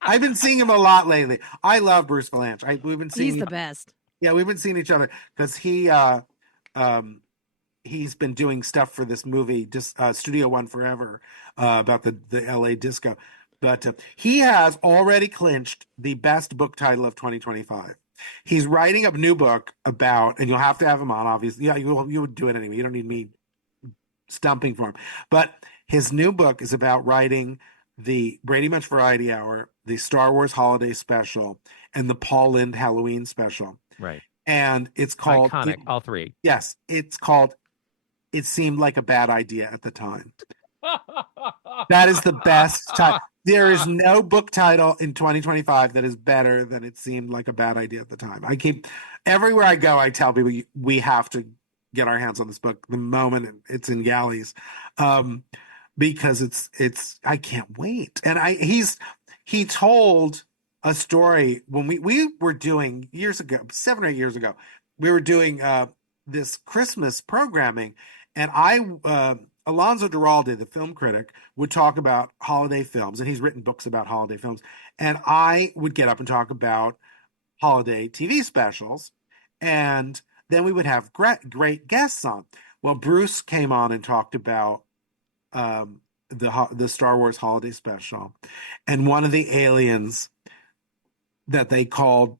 I've been seeing him a lot lately. I love Bruce Valanche. We've been seeing. He's the best. Yeah, we've been seeing each other because he's been doing stuff for this movie, Studio One Forever, about the LA disco. But he has already clinched the best book title of 2025. He's writing a new book about, and you'll have to have him on, obviously. Yeah, you would do it anyway. You don't need me stumping for him. But his new book is about writing the Brady Bunch Variety Hour, the Star Wars Holiday Special, and the Paul Lynde Halloween Special. Right. And it's called iconic, all three. Yes, it's called It Seemed Like a Bad Idea at the Time. That is the best title. There is no book title in 2025 that is better than It Seemed Like a Bad Idea at the Time. Everywhere I go, I tell people we have to get our hands on this book the moment it's in galleys, because it's I can't wait. And he told a story when we were doing years ago, 7 or 8 years ago, we were doing this Christmas programming, and Alonzo Duralde, the film critic, would talk about holiday films, and he's written books about holiday films, and I would get up and talk about holiday TV specials, and then we would have great guests on. Well, Bruce came on and talked about the Star Wars holiday special, and one of the aliens that they called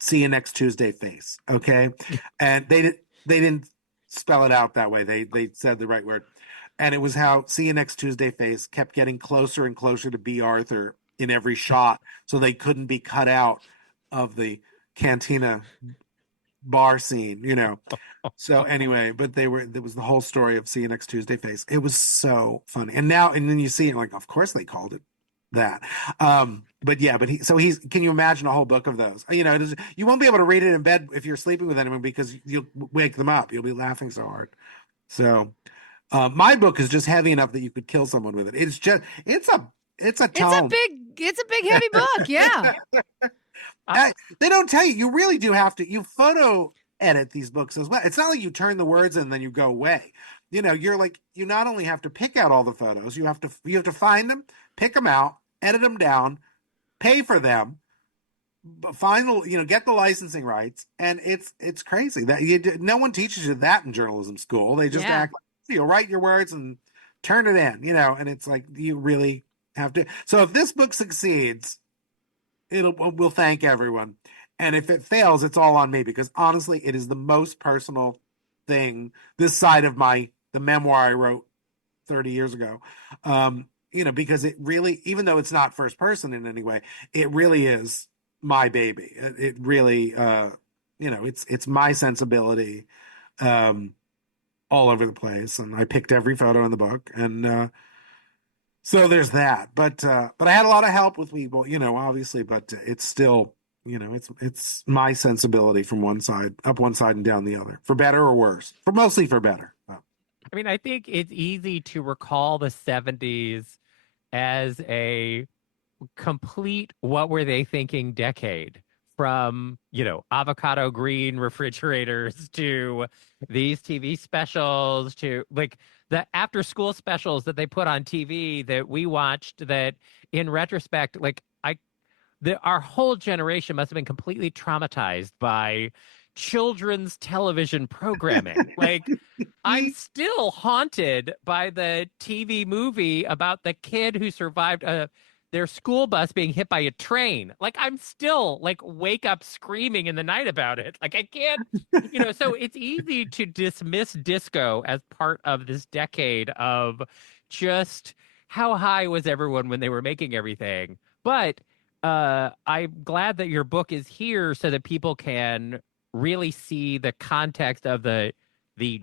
"See You Next Tuesday" face. Okay, and they didn't spell it out that way. They said the right word, and it was how "See You Next Tuesday" face kept getting closer and closer to B. Arthur in every shot, so they couldn't be cut out of the cantina bar scene, So anyway, but there was the whole story of "See You Next Tuesday" face. It was so funny, and then you see it like, of course they called it that. But he's can you imagine a whole book of those? You won't be able to read it in bed if you're sleeping with anyone because you'll wake them up. You'll be laughing so hard. So my book is just heavy enough that you could kill someone with it. It's a tome. It's a big heavy book. Yeah. They don't tell you. You really do have to. You photo edit these books as well. It's not like you turn the words in and then you go away. You're like, you not only have to pick out all the photos, you have to find them, pick them out, edit them down, pay for them, get the licensing rights, and it's crazy that no one teaches you that in journalism school. They just act like you write your words and turn it in, and it's like you really have to. So if this book succeeds, we'll thank everyone, and if it fails, it's all on me because honestly, it is the most personal thing this side of the memoir I wrote 30 years ago. Because it really, even though it's not first person in any way, it really is my baby. It really, it's my sensibility, all over the place. And I picked every photo in the book. And, so there's that, but I had a lot of help with people, obviously, but it's still, it's my sensibility from one side, up one side and down the other, for better or worse, mostly for better. I mean, I think it's easy to recall the 70s as a complete what were they thinking decade, from, avocado green refrigerators to these TV specials to like the after school specials that they put on TV that we watched that in retrospect, like our whole generation must have been completely traumatized by children's television programming. Like, I'm still haunted by the TV movie about the kid who survived their school bus being hit by a train. Like, I'm still wake up screaming in the night about it. Like, I can't, so it's easy to dismiss disco as part of this decade of just how high was everyone when they were making everything. But I'm glad that your book is here so that people can really see the context of the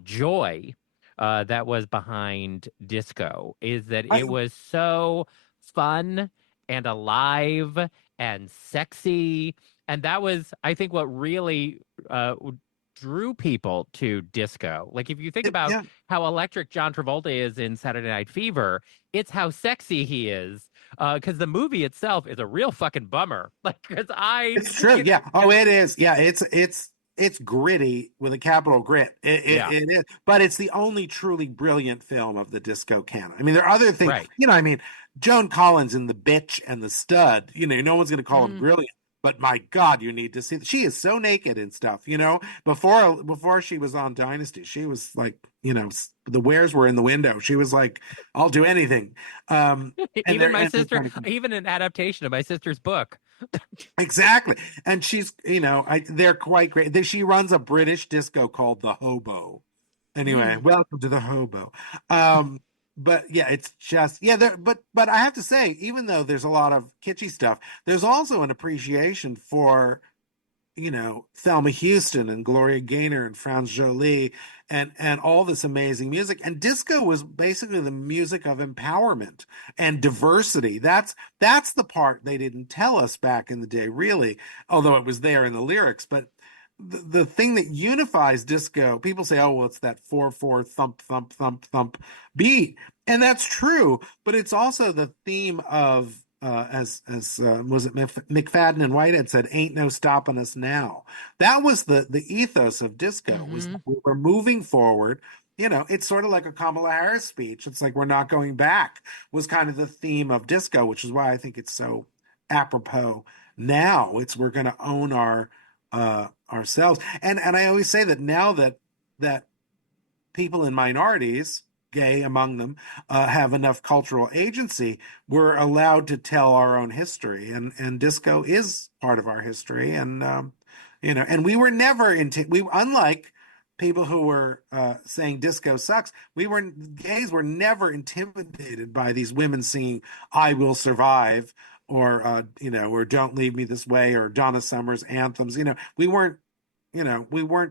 joy that was behind disco, is that it was so fun and alive and sexy. And that was, I think, what really drew people to disco. Like if you think about how electric John Travolta is in Saturday Night Fever, it's how sexy he is. Because the movie itself is a real fucking bummer. Like, it's true. Yeah. Oh, it is. Yeah. It's gritty with a capital grit. It is, but it's the only truly brilliant film of the disco canon. I mean, there are other things. Right. You know, I mean, Joan Collins in The Bitch and The Stud. You know, no one's going to call him brilliant. But my God, you need to see. She is so naked and stuff. You know, before she was on Dynasty, she was like, you know, the wares were in the window. She was like, I'll do anything. Even my sister, even an adaptation of my sister's book. Exactly, and she's, you know, they're quite great. She runs a British disco called the Hobo. Anyway, welcome to the Hobo. But yeah, it's just there. But I have to say, even though there's a lot of kitschy stuff, there's also an appreciation for, you know, Thelma Houston and Gloria Gaynor and Franz Jolie and all this amazing music. And disco was basically the music of empowerment and diversity. That's the part they didn't tell us back in the day, really, although it was there in the lyrics. But the thing that unifies disco, people say, oh, well, it's that 4/4 thump, thump, thump, thump beat. And that's true. But it's also the theme of, as was it McFadden and Whitehead said, ain't no stopping us now. That was the ethos of disco, was we were moving forward. You know, it's sort of like a Kamala Harris speech. It's like, we're not going back, was kind of the theme of disco, which is why I think it's so apropos now. It's, we're going to own ourselves. And I always say that now that people in minorities, gay among them, have enough cultural agency, we're allowed to tell our own history, and disco is part of our history. And you know, and we were never unlike people who were saying disco sucks, gays were never intimidated by these women singing "I Will Survive" or you know, or "Don't Leave Me This Way" or Donna Summer's anthems. You know, we weren't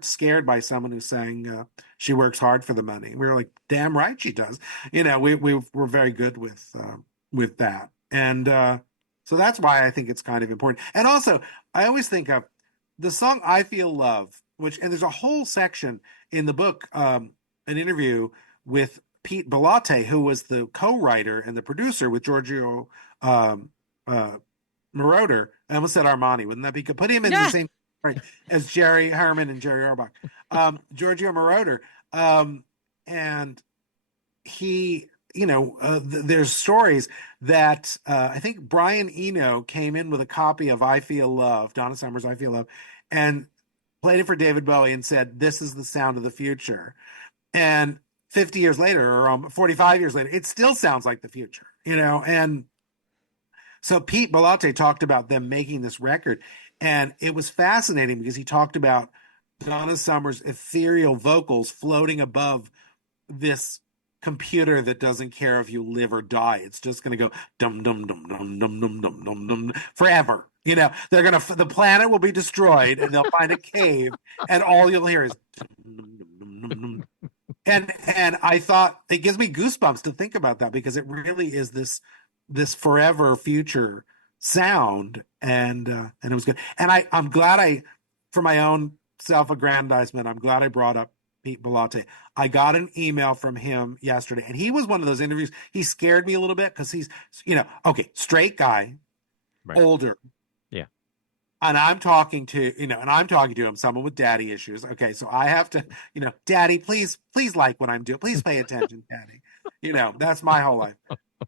scared by someone who sang "She Works Hard for the Money." We were like, damn right she does. You know, we were very good with that. And so that's why I think it's kind of important. And also, I always think of the song "I Feel Love," and there's a whole section in the book, an interview with Pete Bellotte, who was the co-writer and the producer with Giorgio Moroder. I almost said Armani. Wouldn't that be good? Put him in the same right as Jerry Herman and Jerry Orbach. Giorgio Moroder. And he, you know, there's stories that I think Brian Eno came in with a copy of "I Feel Love," Donna Summer's "I Feel Love," and played it for David Bowie and said, "This is the sound of the future." And 50 years later, or 45 years later, it still sounds like the future, you know. And so Pete Bellotte talked about them making this record, and it was fascinating because he talked about Donna Summer's ethereal vocals floating above this computer that doesn't care if you live or die. It's just going to go dum dum dum dum dum dum dum dum dum forever. You know, the planet will be destroyed, and they'll find a cave, and all you'll hear is dum dum dum dum dum. And I thought, it gives me goosebumps to think about that, because it really is this forever future sound, and it was good. And I'm glad for my own self-aggrandizement, I'm glad I brought up Pete Bellotte. I got an email from him yesterday, and he was one of those interviews. He scared me a little bit because he's, you know, okay, straight guy, older. Yeah. And I'm talking to him, someone with daddy issues. Okay, so I have to, you know, daddy, please like what I'm doing. Please pay attention, daddy. You know, that's my whole life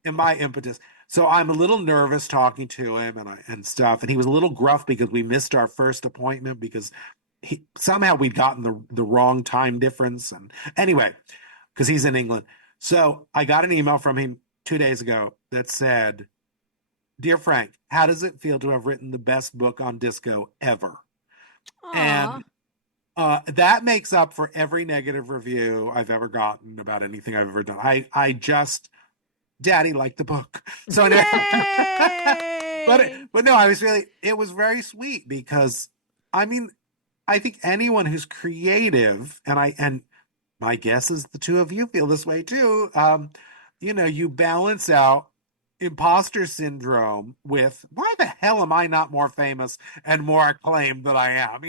and my impetus. So I'm a little nervous talking to him and stuff. And he was a little gruff because we missed our first appointment because somehow we'd gotten the wrong time difference. And anyway, because he's in England. So I got an email from him 2 days ago that said, "Dear Frank, how does it feel to have written the best book on disco ever?" Aww. And that makes up for every negative review I've ever gotten about anything I've ever done. I just, daddy liked the book. So anyway, but no, it was very sweet because, I mean, I think anyone who's creative, and my guess is the two of you feel this way too. You know, you balance out imposter syndrome with why the hell am I not more famous and more acclaimed than I am?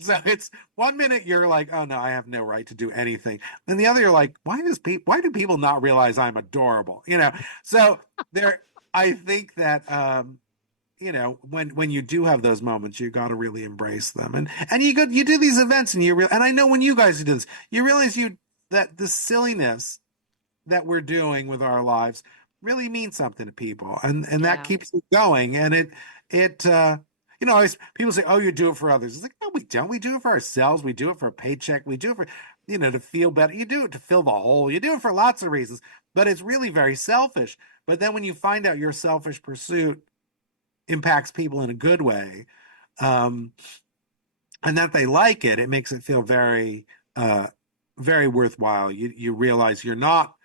So it's 1 minute you're like, oh no, I have no right to do anything. Then the other you're like, why do people not realize I'm adorable? So there, I think that when you do have those moments, you got to really embrace them. And you do these events and and I know when you guys do this, you realize that the silliness that we're doing with our lives really means something to people, and that keeps it going. And people say, oh, you do it for others. It's like, no, we don't. We do it for ourselves. We do it for a paycheck. We do it for to feel better. You do it to fill the hole. You do it for lots of reasons, but it's really very selfish. But then when you find out your selfish pursuit impacts people in a good way, and that they like it, it makes it feel very very worthwhile. You realize you're not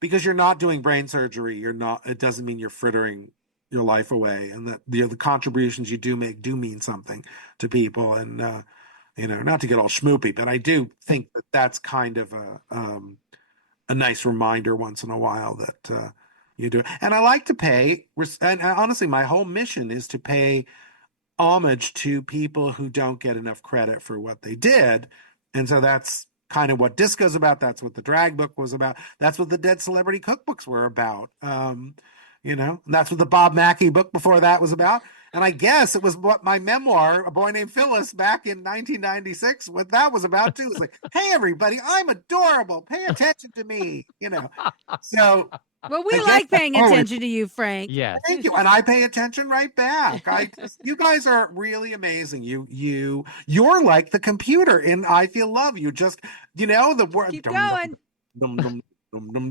because you're not doing brain surgery. It doesn't mean you're frittering your life away, and that the contributions you do make do mean something to people. And not to get all schmoopy, but I do think that that's kind of a nice reminder once in a while that you do. And I like to pay, and honestly, my whole mission is to pay homage to people who don't get enough credit for what they did. And so that's kind of what Disco's about. That's what the drag book was about. That's what the Dead Celebrity Cookbooks were about. And that's what the Bob Mackie book before that was about. And I guess it was what my memoir, A Boy Named Phyllis, back in 1996, what that was about too. It's like, hey, everybody, I'm adorable. Pay attention to me, So... Well, we like paying attention to you, Frank. Yes. Thank you. And I pay attention right back. You guys are really amazing. You're like the computer in I Feel Love. You just, the word. Keep going.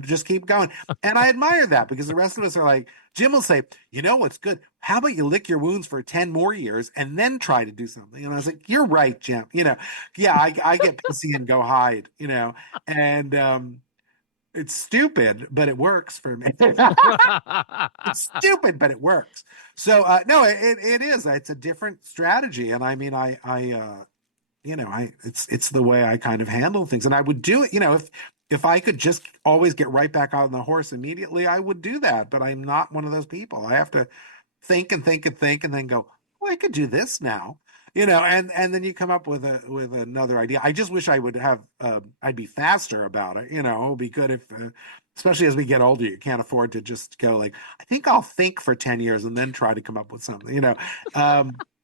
Just keep going. And I admire that because the rest of us are like, Jim will say, what's good? How about you lick your wounds for 10 more years and then try to do something? And I was like, you're right, Jim. I get pissy and go hide, and, it's stupid, but it works for me. It's stupid, but it works. So no, it is. It's a different strategy, and I mean, it's the way I kind of handle things, and I would do it. If I could just always get right back on the horse immediately, I would do that. But I'm not one of those people. I have to think and think and think, and then go, oh, I could do this now. And then you come up with another idea. I just wish I would have, I'd be faster about it. It would be good if, especially as we get older, you can't afford to just go like, I think I'll think for 10 years and then try to come up with something,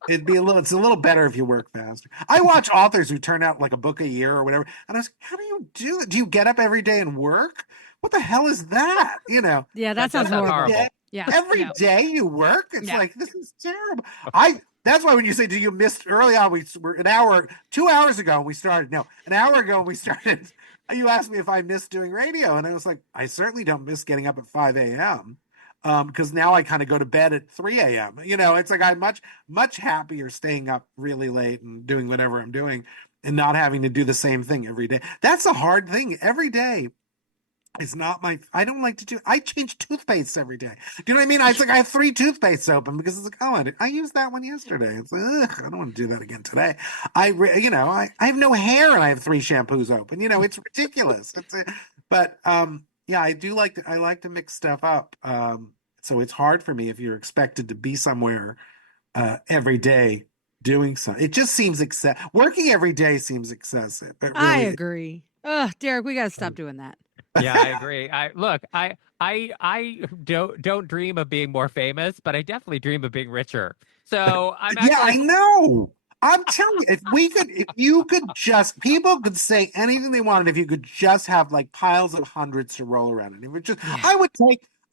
it's a little better if you work faster. I watch authors who turn out like a book a year or whatever. And I was like, how do you do it? Do you get up every day and work? What the hell is that? Yeah, that sounds horrible. Yeah. Every day you work? It's like, this is terrible. That's why when you say, do you miss early on, we were 2 hours ago we started. No, an hour ago we started. You asked me if I miss doing radio. And I was like, I certainly don't miss getting up at 5 a.m. Because now I kind of go to bed at 3 a.m. It's like I'm much happier staying up really late and doing whatever I'm doing and not having to do the same thing every day. That's a hard thing. Every day is not I don't like to do, I change toothpastes every day. Do you know what I mean? It's like I have 3 toothpastes open because it's like, oh, I used that one yesterday. It's like, ugh, I don't want to do that again today. I have no hair and I have 3 shampoos open. It's ridiculous. But yeah, I like to mix stuff up. So it's hard for me if you're expected to be somewhere every day doing something. It just seems working every day seems excessive. Really, I agree. Derek, we got to stop doing that. Yeah, I agree. I don't dream of being more famous, but I definitely dream of being richer. So I know. I'm telling you, if you could just, people could say anything they wanted if you could just have like piles of hundreds to roll around. And if it just,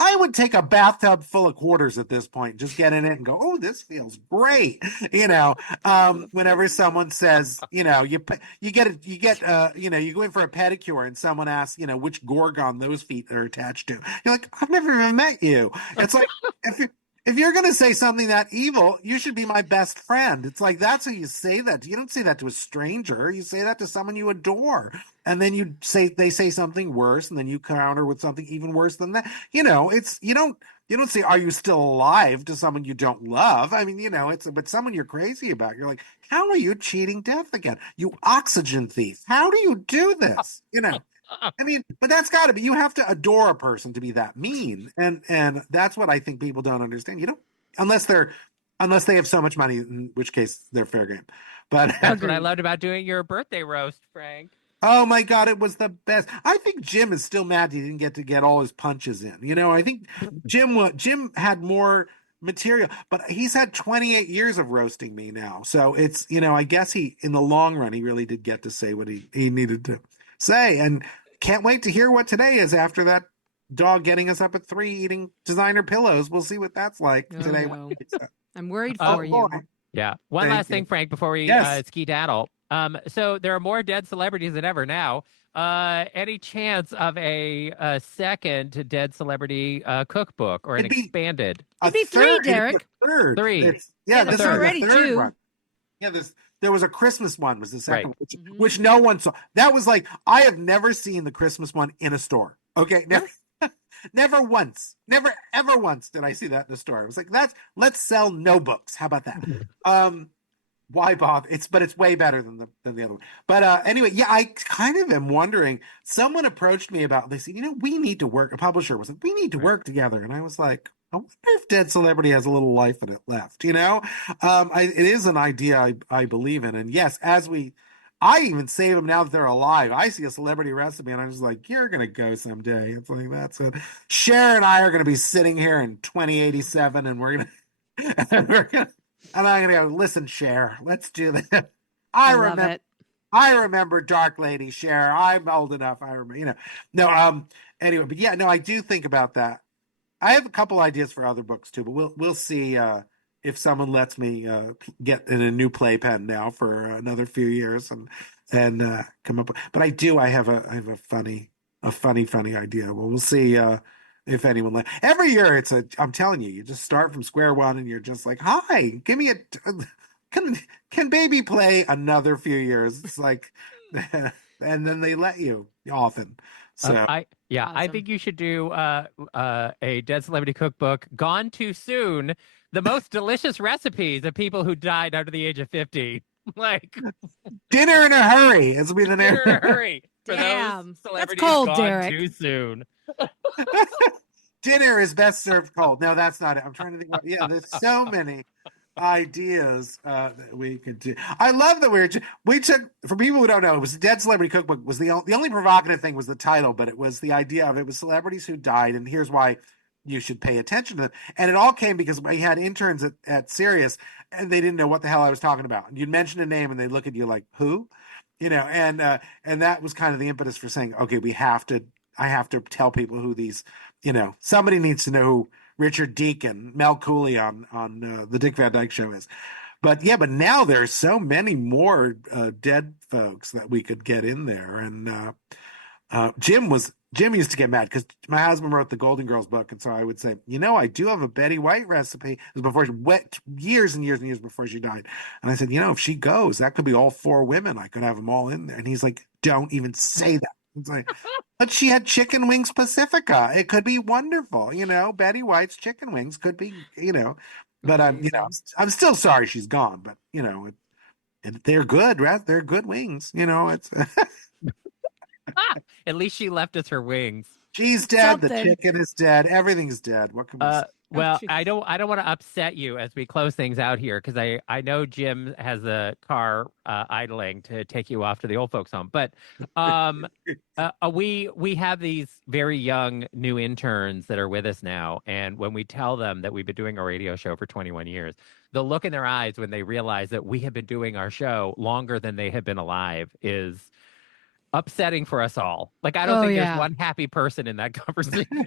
I would take a bathtub full of quarters at this point, just get in it and go, oh, this feels great. Whenever someone says, you go in for a pedicure and someone asks, which Gorgon those feet are attached to. You're like, I've never even met you. It's like, if you're going to say something that evil, you should be my best friend. It's like, that's how you say that. You don't say that to a stranger. You say that to someone you adore. And then they say something worse, and then you counter with something even worse than that. You don't say, are you still alive to someone you don't love? I mean, but someone you're crazy about. You're like, how are you cheating death again? You oxygen thief. How do you do this? I mean, but that's got to be. You have to adore a person to be that mean, and that's what I think people don't understand. You don't unless they have so much money, in which case they're fair game. But That's what I loved about doing your birthday roast, Frank. oh my God, it was the best. I think Jim is still mad he didn't get all his punches in. I think Jim had more material, but he's had 28 years of roasting me now. So it's, I guess he, in the long run, he really did get to say what he needed to say. And can't wait to hear what today is after that dog getting us up at 3 eating designer pillows. We'll see what that's like today. No. I'm worried for you. Yeah. One last thing, Frank, before we skedaddle. So there are more dead celebrities than ever now. Any chance of a second dead celebrity cookbook or expanded? It'd be 3, Derek. Third. 3. This is already the third 2. one. Yeah, there was a Christmas one. Was the second one, which no one saw. That was like I have never seen the Christmas one in a store. Okay, never once, never ever once did I see that in the store. I was like, let's sell no books. How about that? Why bother? It's way better than the other one. But anyway, yeah, I kind of am wondering. Someone approached me about. They said, we need to work. A publisher was like, we need to work together, and I was like, I wonder if Dead Celebrity has a little life in it left. It is an idea I believe in, and yes, I even save them now that they're alive. I see a celebrity recipe, and I'm just like, you're gonna go someday. It's like that's it. Cher and I are gonna be sitting here in 2087, and we're gonna. And I'm gonna go, listen, Cher, let's do this. I remember Dark Lady Cher. I'm old enough. I remember, No, anyway, but yeah, no, I do think about that. I have a couple ideas for other books too, but we'll see if someone lets me get in a new playpen now for another few years and come up with. But I have a funny idea. Well, we'll see if anyone every year I'm telling you, you just start from square one and you're just like, hi, give me can baby play another few years? It's like, and then they let you often. So awesome. I think you should do a Dead Celebrity Cookbook, Gone Too Soon, the most delicious recipes of people who died under the age of 50. Like Dinner in a Hurry. This will be the name. Dinner in a Hurry. For those celebrities cold, gone Derek. too soon. Dinner is best served cold. No, that's not it. I'm trying to think about. Yeah, there's so many ideas that we could do. I love that we took, for people who don't know, it was Dead Celebrity Cookbook. Was the only provocative thing was the title, but it was the idea of it was celebrities who died, and here's why you should pay attention to them. And it all came because we had interns at Sirius, and they didn't know what the hell I was talking about. You'd mention a name, and they look at you like, who? And that was kind of the impetus for saying, okay, I have to tell people who these, somebody needs to know who Richard Deacon, Mel Cooley on the Dick Van Dyke Show is. But now there's so many more dead folks that we could get in there. And Jim used to get mad because my husband wrote the Golden Girls book, and so I would say, I do have a Betty White recipe. It was before years and years and years before she died. And I said, if she goes, that could be all 4 women. I could have them all in there. And he's like, don't even say that. It's like, but she had chicken wings Pacifica. It could be wonderful, Betty White's chicken wings could be, But I'm still sorry she's gone. But they're good, right? They're good wings. It's. At least she left us her wings. She's dead. The chicken is dead. Everything's dead. What can we say? Well, I don't want to upset you as we close things out here because I know Jim has a car idling to take you off to the old folks home. But we have these very young new interns that are with us now, and when we tell them that we've been doing a radio show for 21 years, the look in their eyes when they realize that we have been doing our show longer than they have been alive is upsetting for us all. Like, I don't think there's one happy person in that conversation.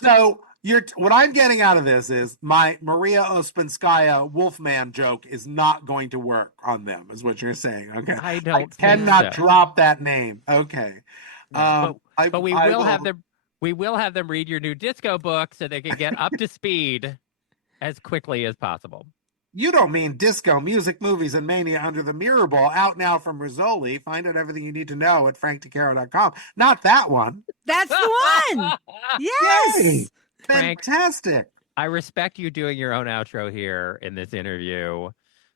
So what I'm getting out of this is my Maria Ospinskaya Wolfman joke is not going to work on them, is what you're saying. Okay. I cannot drop that name. Okay. But we will have them read your new disco book so they can get up to speed as quickly as possible. You don't mean Disco, Music, Movies, and Mania Under the Mirror Ball, out now from Rizzoli. Find out everything you need to know at frankdecaro.com. Not that one. That's the one. Yes. Yay. Frank, fantastic. I respect you doing your own outro here in this interview.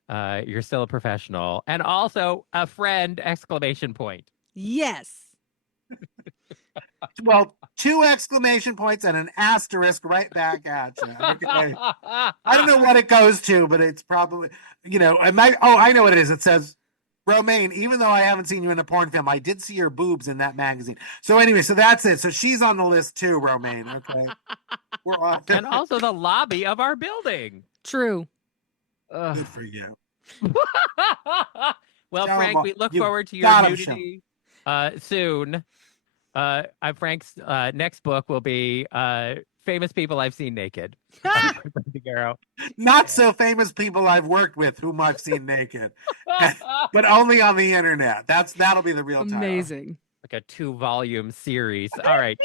You're still a professional and also a friend, exclamation point. Yes. Well, 2 exclamation points and an asterisk right back at you. Okay. I don't know what it goes to, but it's probably, it might. Oh, I know what it is. It says, Romaine, even though I haven't seen you in a porn film, I did see your boobs in that magazine. So anyway, so that's it. So she's on the list too, Romaine. Okay. We're on. And also the lobby of our building. True. Good for you. Well, Tell Frank, them we look you forward to your got 'em, nudity soon. Frank's next book will be Famous People I've Seen Naked. Decaro. Not so famous people I've worked with whom I've seen naked, but only on the internet. That'll be the real title. Amazing. Like a 2-volume series. All right.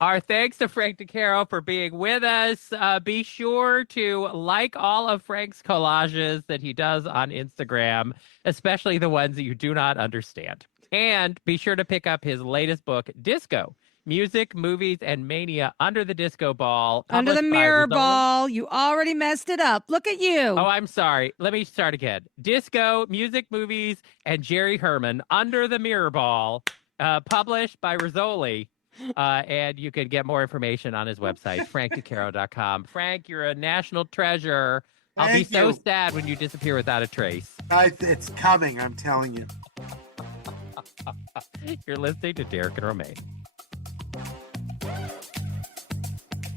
Our thanks to Frank Decaro for being with us. Be sure to like all of Frank's collages that he does on Instagram, especially the ones that you do not understand. And be sure to pick up his latest book, Disco, Music, Movies, and Mania Under the Disco Ball. Under the mirror ball. You already messed it up. Look at you. Oh, I'm sorry. Let me start again. Disco, Music, Movies, and Jerry Herman Under the Mirror Ball, published by Rizzoli. And you can get more information on his website, frankdecaro.com. Frank, you're a national treasure. I'll be so sad when you disappear without a trace. It's coming, I'm telling you. You're listening to Derek and Romaine.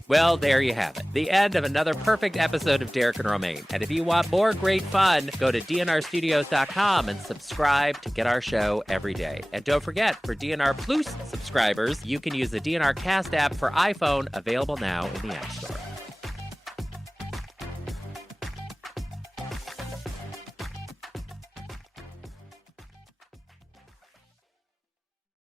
Well, there you have it. The end of another perfect episode of Derek and Romaine. And if you want more great fun, go to dnrstudios.com and subscribe to get our show every day. And don't forget, for DNR Plus subscribers, you can use the DNR Cast app for iPhone, available now in the App Store.